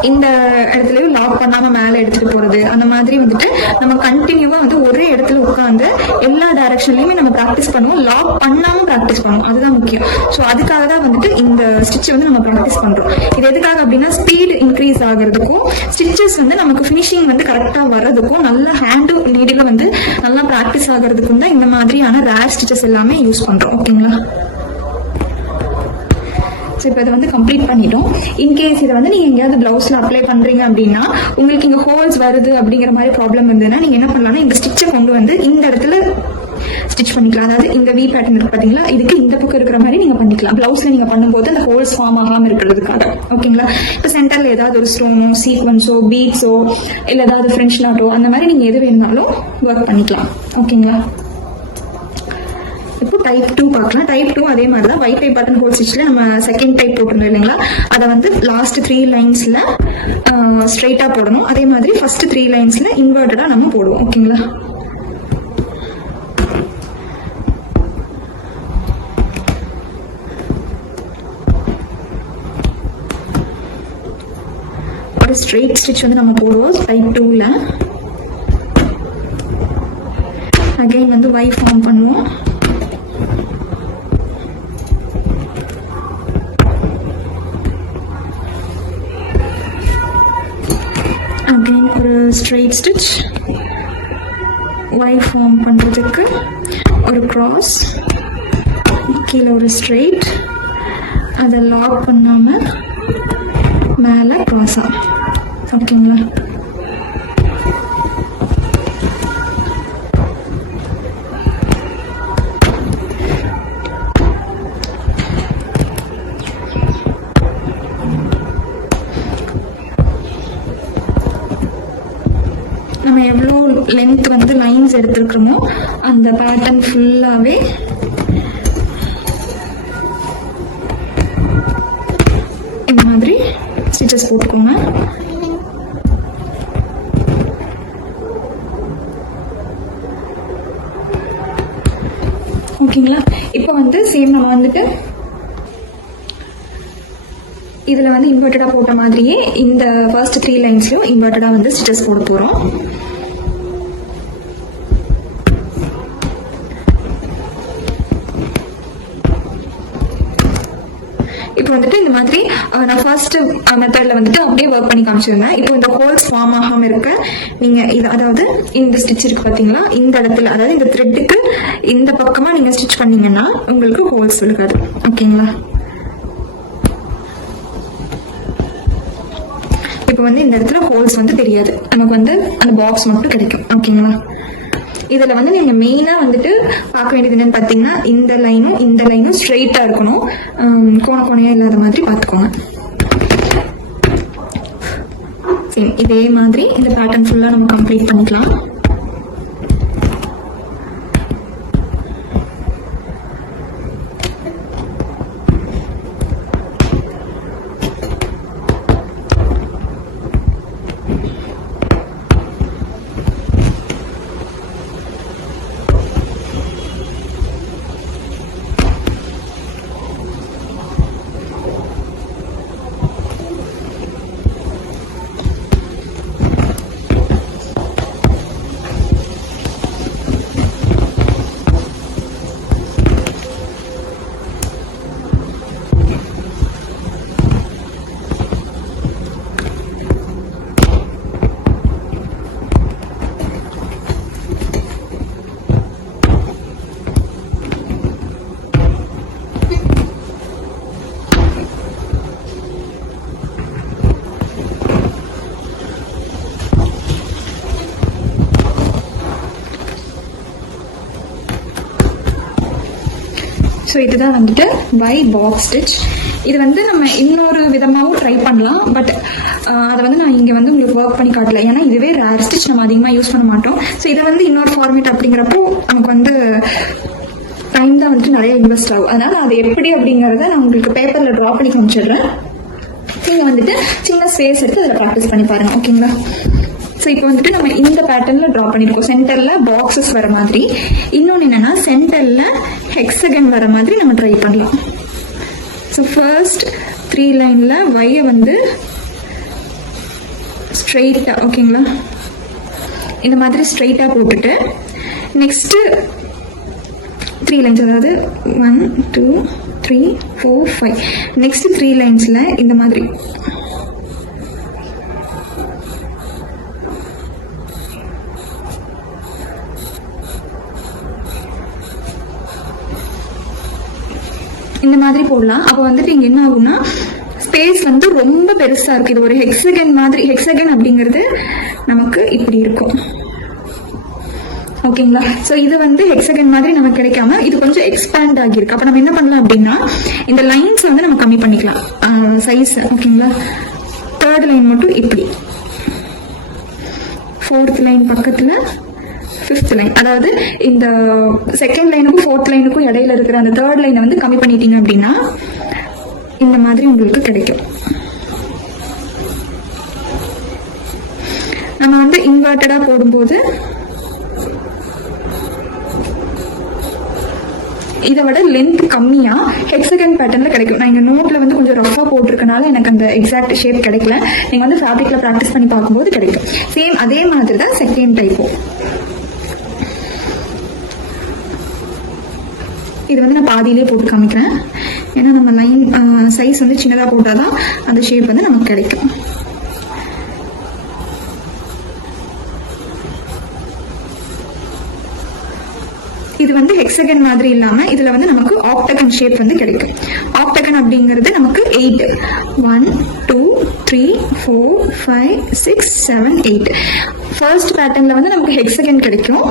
இந்த இடத்துலயும் லாக் பண்ணாம மேல எடுத்துட்டு போறது, அந்த மாதிரி வந்துட்டு நம்ம கண்டினியூவா வந்து ஒரே இடத்துல உட்காந்து எல்லா டைரக்ஷன்லயுமே நம்ம ப்ராக்டிஸ் பண்ணுவோம். லாக் பண்ணாம ப்ராக்டிஸ் பண்ணுவோம், அதுதான் முக்கியம். ஸோ அதுக்காக தான் வந்துட்டு இந்த ஸ்டிச் வந்து நம்ம ப்ராக்டிஸ் பண்றோம். இது எதுக்காக அப்படின்னா, ஸ்பீட் இன்க்ரீஸ் ஆகிறதுக்கும் ஸ்டிச்சஸ் வந்து நமக்கு ஃபினிஷிங் வந்து கரெக்டா வர்றதுக்கும், நல்ல ஹேண்டு நீடில வந்து நல்லா ப்ராக்டிஸ் ஆகிறதுக்கும் தான் இந்த மாதிரியான ரேர் ஸ்டிச்சஸ் எல்லாமே யூஸ் பண்றோம். ஓகேங்களா? இப்போ இதை வந்து கம்ப்ளீட் பண்ணிட்டோம். இன்கேஸ் இதை வந்து நீங்க எங்கேயாவது பிளவுஸ்ல அப்ளை பண்றீங்க அப்படின்னா, உங்களுக்கு இங்க ஹோல்ஸ் வருது அப்படிங்கிற மாதிரி ப்ராப்ளம் இருந்ததுன்னா நீங்க என்ன பண்ணலாம்னா, இந்த ஸ்டிச்சை கொண்டு வந்து இந்த இடத்துல ஸ்டிச் பண்ணிக்கலாம். அதாவது இந்த வி பேட்டர்ன் இருக்கு பாத்தீங்களா, இதுக்கு இந்த பக்கம் இருக்கிற மாதிரி நீங்க பண்ணிக்கலாம். பிளவுஸ்ல நீங்க பண்ணும்போது அந்த ஹோல்ஸ் ஃபார்ம் ஆகாம இருக்கிறதுக்காக. ஓகேங்களா? இப்போ சென்டர்ல ஏதாவது ஒரு ஸ்டோனோ, சீக்வன்ஸோ, பீட்ஸோ, இல்ல ஏதாவது ஃப்ரெஞ்ச் நாட்டோ, அந்த மாதிரி நீங்க எது வேணும்னாலும் ஒர்க் பண்ணிக்கலாம். ஓகேங்களா? இப்போ டைப் 2 பார்க்கலாம். டைப் 2 அதே மாதிரி தான் ஒயிட் டைப் பட்டன் ஹோல் ஸ்டிச்ல நம்ம செகண்ட் டைப் போட்டிருந்தோம் இல்லைங்களா, அதை வந்து லாஸ்ட் 3 லைன்ஸ்ல ஸ்ட்ரைட்டா போடணும். அதே மாதிரி ஃபர்ஸ்ட் 3 லைன்ஸ்ல இன்வெர்ட்டடா நம்ம போடுவோம். ஓகேங்களா? ஒரு ஸ்ட்ரெயிட் ஸ்டிச் வந்து நம்ம போடுவோம் டைப் 2ல. அகைன் வந்து Y ஃபார்ம் பண்ணுவோம். அகைன் ஒரு ஸ்ட்ரெயிட் ஸ்டிச், Y ஃபார்ம் பண்றதுக்கு ஒரு கிராஸ், கீழே ஒரு ஸ்ட்ரெயிட், அதை லாக் பண்ணாம மேல கிராஸா. ஓகேங்களா? நம்ம எவ்வளோ லென்த் வந்து லைன்ஸ் எடுத்துருக்கிறோமோ அந்த பேட்டர்ன் ஃபுல்லாவே இந்த மாதிரி ஸ்டிச்சஸ் போட்டுக்கோங்க. ஓகேங்களா? இப்போ வந்து சேம் நம்ம வந்துட்டு இதுல வந்து இன்வெர்ட்டடா போட்ட மாதிரியே இந்த ஃபர்ஸ்ட் 3 லைன்ஸ்லயும் இன்வெர்ட்டடா வந்து ஸ்டிச்சஸ் போட போறோம். இப்போ வந்துட்டு இந்த மாதிரி நான் ஃபர்ஸ்ட் மெத்தட்ல வந்துட்டு அப்படியே ஒர்க் பண்ணி காமிச்சிருந்தேன். இப்போ இந்த ஹோல்ஸ் ஃபார்ம் ஆகாம இருக்க நீங்க இது, அதாவது இந்த ஸ்டிச் இருக்கு பாத்தீங்களா, இந்த இடத்துல, அதாவது இந்த த்ரெட்டுக்கு இந்த பக்கமா நீங்க ஸ்டிச் பண்ணீங்கன்னா உங்களுக்கு ஹோல்ஸ் விழுகாது. ஓகேங்களா? இப்போ வந்து இந்த இடத்துல ஹோல்ஸ் வந்து தெரியாது, நமக்கு வந்து அந்த பாக்ஸ் மட்டும் கிடைக்கும். ஓகேங்களா? இதுல வந்து நீங்க மெயினா வந்துட்டு பார்க்க வேண்டியது என்னன்னு பாத்தீங்கன்னா, இந்த லைனும் ஸ்ட்ரெயிட்டா இருக்கணும், கோணையா இல்லாத மாதிரி பாத்துக்கோங்க. இதே மாதிரி இந்த பேட்டர்ன் ஃபுல்லா நம்ம கம்ப்ளீட் பண்ணிக்கலாம். ஸோ இதுதான் வந்துட்டு வை பாக்ஸ் ஸ்டிச். இது வந்து நம்ம இன்னொரு விதமாகவும் ட்ரை பண்ணலாம், பட் அதை வந்து நான் இங்கே வந்து உங்களுக்கு ஒர்க் பண்ணி காட்டல, ஏன்னா இதுவே ரேர் ஸ்டிச் நம்ம அதிகமாக யூஸ் பண்ண மாட்டோம். ஸோ இதை வந்து இன்னொரு ஃபார்மேட் அப்படிங்கிறப்போ நமக்கு வந்து டைம் தான் வந்துட்டு நிறைய இன்வெஸ்ட் ஆகும். அதனால் அது எப்படி அப்படிங்கிறத நான் உங்களுக்கு பேப்பரில் ட்ரா பண்ணி காமிச்சிடுறேன். நீங்கள் வந்துட்டு சின்ன ஸ்பேஸ் எடுத்து அதில் ப்ராக்டிஸ் பண்ணி பாருங்கள், ஓகேங்களா? ஸோ இப்போ வந்துட்டு நம்ம இந்த பேட்டர்னில் ட்ரா பண்ணியிருக்கோம். சென்டரில் பாக்ஸஸ் வர மாதிரி. இன்னொன்று என்னென்னா சென்டரில் ஹெக்ஸகன் வர மாதிரி நம்ம ட்ரை பண்ணலாம். ஸோ ஃபர்ஸ்ட் 3 லைனில் வையை வந்து ஸ்ட்ரெயிட்டாக, ஓகேங்களா, இந்த மாதிரி ஸ்ட்ரெயிட்டாக போட்டுட்டு நெக்ஸ்ட்டு 3 லைன்ஸ், அதாவது 1 2 3 4 5, நெக்ஸ்ட் 3 லைன்ஸில் இந்த மாதிரி இந்த மாதிரி போடலாம். அப்போ வந்துட்டு இங்கே என்ன ஆகும்னா ஸ்பேஸ் வந்து ரொம்ப பெருசாக இருக்குது. இது ஒரு ஹெக்ஸகன் மாதிரி. ஹெக்ஸகன் அப்படிங்கிறது நமக்கு இப்படி இருக்கும், ஓகேங்களா? ஸோ இது வந்து ஹெக்ஸகன் மாதிரி நமக்கு கிடைக்காம இது கொஞ்சம் எக்ஸ்பேண்ட் ஆகியிருக்கு. அப்போ நம்ம என்ன பண்ணலாம் அப்படின்னா இந்த லைன்ஸ் வந்து நம்ம கம்மி பண்ணிக்கலாம் சைஸ், ஓகேங்களா? 3rd லைன் மட்டும் இப்படி, 4th லைன் பக்கத்தில் 5th லைன், அதாவது இந்த 2nd லைனுக்கும் 4th லைனுக்கும் இடையில இருக்கிற அந்த 3rd லைனை வந்து கம்மி பண்ணிட்டீங்க அப்படின்னா இந்த மாதிரி உங்களுக்கு கிடைக்கும். நம்ம வந்து இன்வெர்டடா போடும்போது இதை விட லென்த் கம்மியா ஹெக்ஸகன் பேட்டர்ன்ல கிடைக்கும். நான் இங்க நோட்ல வந்து கொஞ்சம் ரஃபா போட்டிருக்கனால எனக்கு அந்த எக்ஸாக்ட் ஷேப் கிடைக்கல. நீங்க வந்து ஃபேப்ரிக்ல ப்ராக்டிஸ் பண்ணி பார்க்கும்போது கிடைக்கும். சேம் அதே மாதிரி தான் செகண்ட் டைப்பும். இது வந்து நான் பாதியிலே போட்டு காமிக்கிறேன், ஏன்னா நம்ம லைன் சைஸ் வந்து சின்னதாக போட்டால் தான் அந்த ஷேப் வந்து நமக்கு கிடைக்கும். இது வந்து ஹெக்ஸகன் மாதிரி இல்லாமல் இதில் வந்து நமக்கு ஆக்டகன் ஷேப் வந்து கிடைக்கும். ஆக்டகன் அப்படிங்கிறது நமக்கு 8, 1 2 3 4 5 6 7 8. ஃபர்ஸ்ட் பேட்டர்னில் வந்து நமக்கு ஹெக்ஸகன் கிடைக்கும்,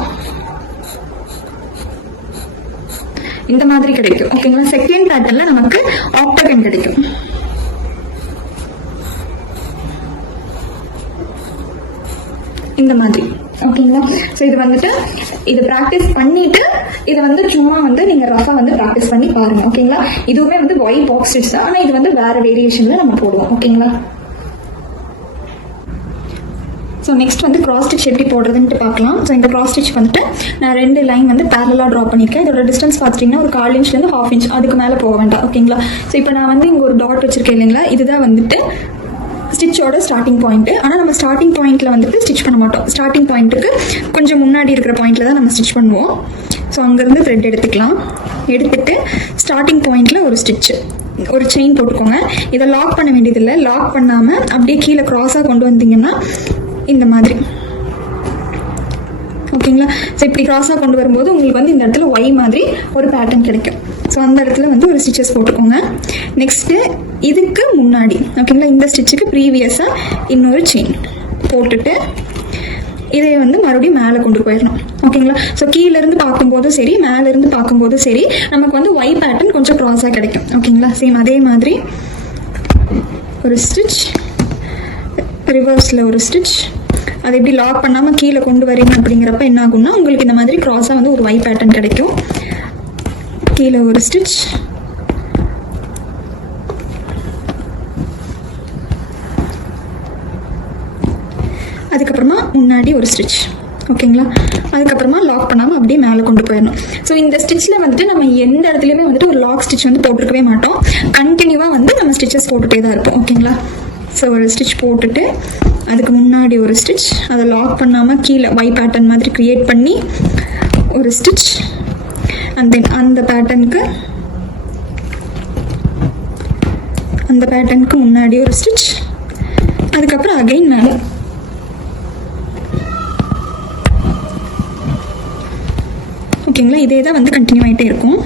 இந்த மாதிரி கிடைக்கும், ஓகேங்களா? செகண்ட் பேட்டர்ன்ல நமக்கு ஆக்டகன் கிடைக்கும். இந்த மாதிரி, ஓகேங்களா? ஸோ இது வந்துட்டு இது ப்ராக்டிஸ் பண்ணிட்டு இதை வந்து சும்மா வந்து நீங்க ரஃபா வந்து ப்ராக்டிஸ் பண்ணி பாருங்க, ஓகேங்களா? இதுவுமே வந்து ஒய் பாக்ஸ் ஸ்டிச் தான், ஆனால் இது வந்து வேற வேரியேஷன்ல நம்ம போடுவோம், ஓகேங்களா? ஸோ நெக்ஸ்ட் வந்து கிராஸ் ஸ்டிச் எப்படி போடுறதுன்ட்டு பார்க்கலாம். ஸோ இந்த கிராஸ் ஸ்டிச் வந்துட்டு நான் 2 லைன் வந்து பேரலாக ட்ரா பண்ணியிருக்கேன். இதோட டிஸ்டன்ஸ் பார்த்துட்டிங்கன்னா ஒரு 1/4 இன்ச்லேருந்து 1/2 இன்ச், அதுக்கு மேலே போக வேண்டாம், ஓகேங்களா? ஸோ இப்போ நான் வந்து இங்கே ஒரு டாட் வச்சிருக்கேன் இல்லைங்களா, இதுதான் வந்துட்டு ஸ்டிச்சோட ஸ்டார்டிங் பாயிண்ட். ஆனால் நம்ம ஸ்டார்டிங் பாயிண்ட்ல வந்துட்டு ஸ்டிச் பண்ண மாட்டோம். ஸ்டார்டிங் பாயிண்ட்டுக்கு கொஞ்சம் முன்னாடி இருக்கிற பாயிண்ட்ல தான் நம்ம ஸ்டிச் பண்ணுவோம். ஸோ அங்கேருந்து த்ரெட் எடுத்துக்கலாம். எடுத்துட்டு ஸ்டார்டிங் பாயிண்ட்ல ஒரு ஸ்டிச், ஒரு செயின் போட்டுக்கோங்க. இதை லாக் பண்ண வேண்டியதில்லை. லாக் பண்ணாமல் அப்படியே கீழே க்ராஸாக கொண்டு வந்தீங்கன்னா இந்த மாதிரி, ஓகேங்களா? ஸோ இப்படி க்ராஸாக கொண்டு வரும்போது உங்களுக்கு வந்து இந்த இடத்துல ஒய் மாதிரி ஒரு பேட்டர்ன் கிடைக்கும். ஸோ அந்த இடத்துல வந்து ஒரு ஸ்டிச்சஸ் போட்டுக்கோங்க. நெக்ஸ்ட்டு இதுக்கு முன்னாடி, ஓகேங்களா, இந்த ஸ்டிச்சுக்கு ப்ரீவியஸாக இன்னொரு செயின் போட்டுட்டு இதை வந்து மறுபடியும் மேலே கொண்டு போயிடணும், ஓகேங்களா? ஸோ கீழேருந்து பார்க்கும்போதும் சரி, மேலேருந்து பார்க்கும்போதும் சரி, நமக்கு வந்து ஒய் பேட்டர்ன் கொஞ்சம் க்ராஸாக கிடைக்கும், ஓகேங்களா? சேம் அதே மாதிரி ஒரு ஸ்டிச், ரிவர்ஸில் ஒரு ஸ்டிச், அதை எப்படி லாக் பண்ணாமல் கீழே கொண்டு வரீங்க அப்படிங்கிறப்ப என்ன ஆகும்னா உங்களுக்கு இந்த மாதிரி க்ராஸாக வந்து ஒரு ஒய் பேட்டர்ன் கிடைக்கும். கீழே ஒரு ஸ்டிச், அதுக்கப்புறமா முன்னாடி ஒரு ஸ்டிச், ஓகேங்களா? அதுக்கப்புறமா லாக் பண்ணாமல் அப்படியே மேலே கொண்டு போயிடணும். ஸோ இந்த ஸ்டிச்சில் வந்துட்டு நம்ம எந்த இடத்துலையுமே வந்துட்டு ஒரு லாக் ஸ்டிச் வந்து போட்டிருக்கவே மாட்டோம். கண்டினியூவாக வந்து நம்ம ஸ்டிச்சஸ் போட்டுகிட்டே தான் இருப்போம், ஓகேங்களா? ஸோ ஒரு ஸ்டிச் போட்டுட்டு அதுக்கு முன்னாடி ஒரு ஸ்டிச், அதை லாக் பண்ணாமல் கீழே ஒய் பேட்டர்ன் மாதிரி க்ரியேட் பண்ணி ஒரு ஸ்டிச், அண்ட் தென் அந்த பேட்டர்னுக்கு முன்னாடி ஒரு ஸ்டிச், அதுக்கப்புறம் அகைன் மேலே, ஓகேங்களா? இதே தான் வந்து கண்டினியூ ஆகிட்டே இருக்கும்.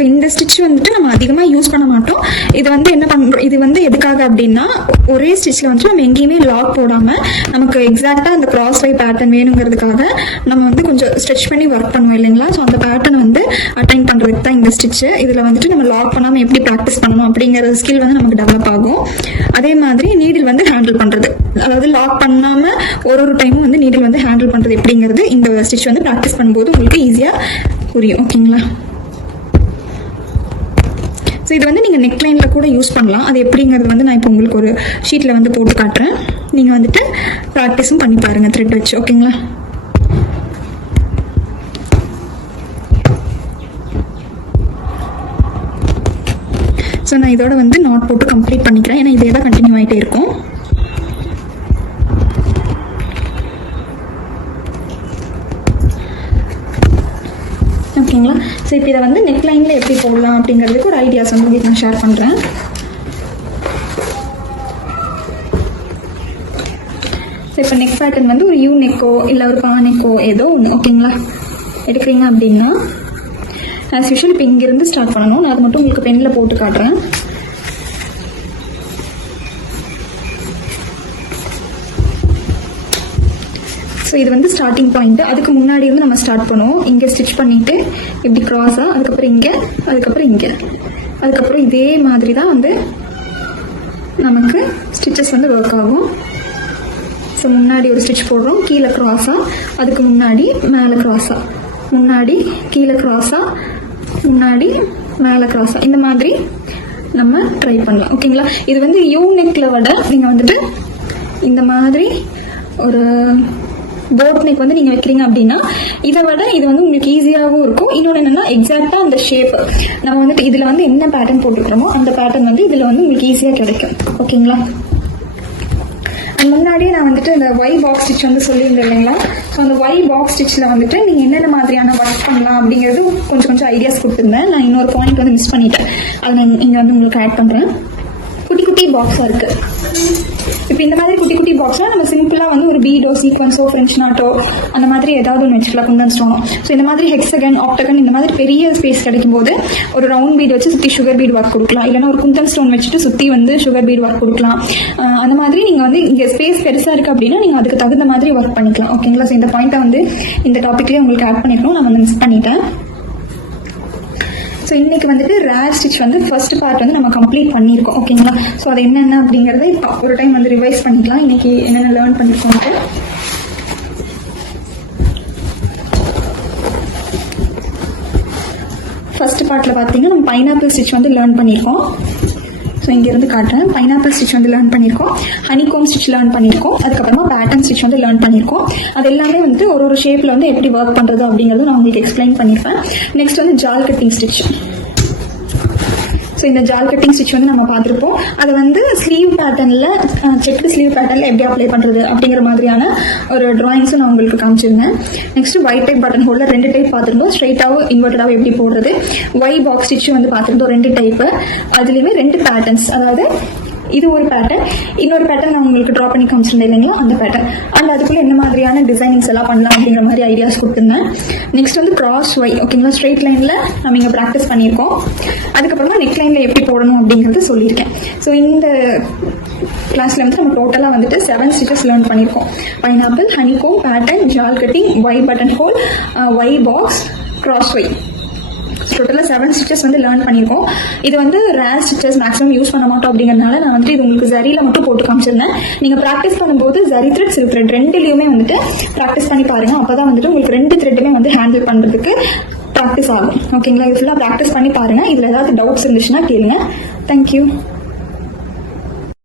ஸோ இந்த ஸ்டிச் வந்துட்டு நம்ம அதிகமாக யூஸ் பண்ண மாட்டோம். இது வந்து என்ன பண்ணுறோம், இது வந்து எதுக்காக அப்படின்னா ஒரே ஸ்டிச்சில் வந்துட்டு நம்ம எங்கேயுமே லாக் போடாமல் நமக்கு எக்ஸாக்டாக அந்த கிராஸ் வை பேட்டர்ன் வேணுங்கிறதுக்காக நம்ம வந்து கொஞ்சம் ஸ்ட்ரெச் பண்ணி ஒர்க் பண்ணுவோம் இல்லைங்களா. ஸோ அந்த பேட்டர்ன் வந்து அட்டைன் பண்ணுறதுக்கு தான் இந்த ஸ்டிச்சு. இதில் வந்துட்டு நம்ம லாக் பண்ணாமல் எப்படி ப்ராக்டிஸ் பண்ணணும் அப்படிங்கிற ஸ்கில் வந்து நமக்கு டெவலப் ஆகும். அதே மாதிரி நீடில் வந்து ஹேண்டில் பண்ணுறது, அதாவது லாக் பண்ணாமல் ஒரு டைமும் வந்து நீடில் வந்து ஹேண்டில் பண்ணுறது எப்படிங்கிறது இந்த ஸ்டிச் வந்து ப்ராக்டிஸ் பண்ணும்போது உங்களுக்கு ஈஸியாக புரியும். ஓகேங்களா. ஸோ இது வந்து நீங்கள் நெக் லைனில் கூட யூஸ் பண்ணலாம். அது எப்படிங்கிறது வந்து நான் இப்போ உங்களுக்கு ஒரு ஷீட்டில் வந்து போட்டு காட்டுறேன். நீங்கள் வந்துட்டு ப்ராக்டிஸும் பண்ணி பாருங்கள் த்ரெட் வச்சு. ஓகேங்களா. ஸோ நான் இதோட வந்து நாட் போட்டு கம்ப்ளீட் பண்ணிக்கிறேன். ஏன்னா இதே தான் கண்டினியூ ஆகிட்டே இருக்கும். ஓகேங்களா. ஸோ இப்போ இதை வந்து நெக் லைனில் எப்படி போடலாம் அப்படிங்கிறதுக்கு ஒரு ஐடியாஸ் வந்து உங்களுக்கு நான் ஷேர் பண்ணுறேன். ஸோ இப்போ நெக் பேட்டர்ன் வந்து ஒரு யூ நெக்கோ இல்லை ஒரு பா நெக்கோ ஏதோ ஒன்று ஓகேங்களா எடுக்கிறீங்க அப்படின்னா ஆஸ் யூஷுவல் இப்போ இங்கேருந்து ஸ்டார்ட் பண்ணணும். நான் அது மட்டும் உங்களுக்கு பென்னில் போட்டு காட்டுறேன். ஸோ இது வந்து ஸ்டார்டிங் பாயிண்ட்டு. அதுக்கு முன்னாடி வந்து நம்ம ஸ்டார்ட் பண்ணுவோம். இங்கே ஸ்டிச் பண்ணிவிட்டு இப்படி க்ராஸாக, அதுக்கப்புறம் இங்கே, அதுக்கப்புறம் இங்கே, அதுக்கப்புறம் இதே மாதிரி தான் வந்து நமக்கு ஸ்டிச்சஸ் வந்து ஒர்க் ஆகும். ஸோ முன்னாடி ஒரு ஸ்டிச் போடுறோம், கீழே க்ராஸாக, அதுக்கு முன்னாடி மேலே க்ராஸாக, முன்னாடி கீழே க்ராஸாக, முன்னாடி மேலே க்ராஸாக, இந்த மாதிரி நம்ம ட்ரை பண்ணலாம். ஓகேங்களா. இது வந்து யூ நெக்கில் விட நீங்கள் வந்துட்டு இந்த மாதிரி ஒரு போட் நெக் வந்து நீங்கள் வைக்கிறீங்க அப்படின்னா இதை விட இது வந்து உங்களுக்கு ஈஸியாகவும் இருக்கும். இன்னொன்று என்னென்னா எக்ஸாக்டாக அந்த ஷேப் நம்ம வந்துட்டு இதில் வந்து என்ன பேட்டர்ன் போட்டுக்கிறோமோ அந்த பேட்டர்ன் வந்து இதில் வந்து உங்களுக்கு ஈஸியாக கிடைக்கும். ஓகேங்களா. முன்னாடியே நான் வந்துட்டு இந்த ஒய் பாக்ஸ் ஸ்டிச் வந்து சொல்லியிருந்தேன் இல்லைங்களா. ஸோ அந்த ஒய் பாக்ஸ் ஸ்டிச்சில் வந்துட்டு நீங்கள் என்னென்ன மாதிரியான ஒர்க் பண்ணலாம் அப்படிங்கிறது கொஞ்சம் ஐடியாஸ் கொடுத்துருந்தேன். நான் இன்னொரு பாயிண்ட் வந்து மிஸ் பண்ணிட்டேன். அதை நான் இங்கே வந்து உங்களுக்கு ஆட் பண்ணுறேன். குட்டி குட்டி பாக்ஸாக இருக்குது. இப்போ இந்த மாதிரி குட்டி குட்டி பாக்ஸ்லாம் நம்ம சிம்பிளாக வந்து ஒரு பீடோ, சீக்வன்ஸோ, ஃப்ரெஞ்ச் நாட்டோ அந்த மாதிரி ஏதாவது ஒன்று வச்சுக்கலாம், குந்தன் ஸ்டோனோ. ஸோ இந்த மாதிரி ஹெக்ஸகன், ஆப்டகன் இந்த மாதிரி பெரிய ஸ்பேஸ் கிடைக்கும் போது ஒரு ரவுண்ட் பீட் வச்சு சுற்றி சுகர் பீட் ஒர்க் கொடுக்கலாம். இல்லைனா ஒரு குந்தன் ஸ்டோன் வச்சுட்டு சுற்றி வந்து சுகர் பீட் ஒர்க் கொடுக்கலாம். அந்த மாதிரி நீங்கள் வந்து இங்கே ஸ்பேஸ் பெருசாக இருக்குது அப்படின்னா நீங்கள் அதுக்கு தகுந்த மாதிரி ஒர்க் பண்ணிக்கலாம். ஓகேங்களா. ஸோ இந்த பாயிண்ட்டை வந்து இந்த டாப்பிக்லேயே உங்களுக்கு ஆட் பண்ணிக்கணும். நான் வந்து மிஸ் பண்ணிட்டேன். ஸோ இன்றைக்கி வந்துட்டு ரேர் ஸ்டிச் வந்து ஃபர்ஸ்ட் பார்ட் வந்து நம்ம கம்ப்ளீட் பண்ணியிருக்கோம். ஓகேங்களா. ஸோ அது என்னென்ன அப்படிங்கிறத இப்போ ஒரு டைம் வந்து ரிவைஸ் பண்ணிக்கலாம். இன்றைக்கி என்னென்ன லேர்ன் பண்ணியிருக்கோம். ஃபர்ஸ்ட் பார்ட்டில் பார்த்தீங்கன்னா நம்ம பைனாப்பிள் ஸ்டிச் வந்து லேர்ன் பண்ணியிருக்கோம். ஸோ இங்கேருந்து காட்டுறேன். பைனாப்பிள் ஸ்டிச் வந்து லேர்ன் பண்ணியிருக்கோம், ஹனிகோம் ஸ்டிச் லேர்ன் பண்ணியிருக்கோம், அதுக்கப்புறமா பேட்டர்ன் ஸ்டிச் வந்து லேர்ன் பண்ணியிருக்கோம். அது எல்லாமே வந்து ஒரு ஷேப்பில் வந்து எப்படி ஒர்க் பண்ணுறது அப்படிங்கிறது நான் உங்களுக்கு எக்ஸ்பிளைன் பண்ணியிருப்பேன். நெக்ஸ்ட் வந்து ஜால் கட்டிங் ஸ்டிச். ஸோ இந்த ஜால் கட்டிங் ஸ்டிச் வந்து நம்ம பார்த்துருப்போம். அதை வந்து ஸ்லீவ் பேட்டர்னில், செக்டு ஸ்லீவ் பேட்டர்னில் எப்படி அப்ளை பண்ணுறது அப்படிங்கிற மாதிரியான ஒரு ட்ராயிங்ஸும் நான் உங்களுக்கு காமிச்சிருந்தேன். Next Y type button holder 2 type பார்த்துருந்தோம். ஸ்ட்ரைட்டாகவும் இன்வெர்ட்டடாகவும் எப்படி போடுறது. ஒய் பாக்ஸ் ஸ்டிச்சும் வந்து பார்த்துருந்தோம் 2 டைப்பு. அதுலேயுமே 2 பேட்டர்ன்ஸ், அதாவது இது ஒரு பேட்டர்ன், இன்னொரு பேட்டர்ன் நான் உங்களுக்கு ட்ரா பண்ணி காமிச்சிருந்தேன் இல்லைங்களா, அந்த பேட்டர்ன். அண்ட் அதுக்குள்ளே என்ன மாதிரியான டிசைனிங்ஸ் எல்லாம் பண்ணலாம் அப்படிங்கிற மாதிரி ஐடியாஸ் கொடுத்துருந்தேன். நெக்ஸ்ட் வந்து கிராஸ் ஒய். ஓகேங்களா. ஸ்ட்ரெயிட் லைனில் நம்ம இங்கே ப்ராக்டிஸ் பண்ணியிருக்கோம். அதுக்கப்புறமா நெக் லைனில் எப்படி போடணும் அப்படிங்கிறது சொல்லியிருக்கேன். ஸோ இந்த கிளாஸில் வந்து நம்ம டோட்டலாக வந்துட்டு 7 ஸ்டிச்சஸ் லேர்ன் பண்ணியிருக்கோம். Pineapple, honeycomb, pattern, jaal cutting, Y button hole, Y box, cross Y. டோட்டலாக 7 ஸ்டிச்சஸ் வந்து லேர்ன் பண்ணியிருக்கோம். இது வந்து ரேர் ஸ்டிச்சஸ் மேக்ஸிமம் யூஸ் பண்ண மாட்டோம் அப்படிங்கிறதுனால நான் வந்துட்டு இது உங்களுக்கு ஜரியில் மட்டும் போட்டு காமிச்சிருந்தேன். நீங்கள் ப்ராக்டிஸ் பண்ணும்போது ஜரி த்ரெட், சில்க் த்ரெட் ரெண்டுலேயுமே வந்துட்டு ப்ராக்டிஸ் பண்ணி பாருங்கள். அப்போ தான் வந்துட்டு உங்களுக்கு 2 த்ரெட்டுமே வந்து ஹேண்டில் பண்ணுறதுக்கு ப்ராக்டிஸ் ஆகும். ஓகேங்களா. இது ஃபுல்லாக ப்ராக்டிஸ் பண்ணி பாருங்கள். இதில் ஏதாவது டவுட்ஸ் இருந்துச்சுன்னா கேளுங்க. தேங்க்யூ.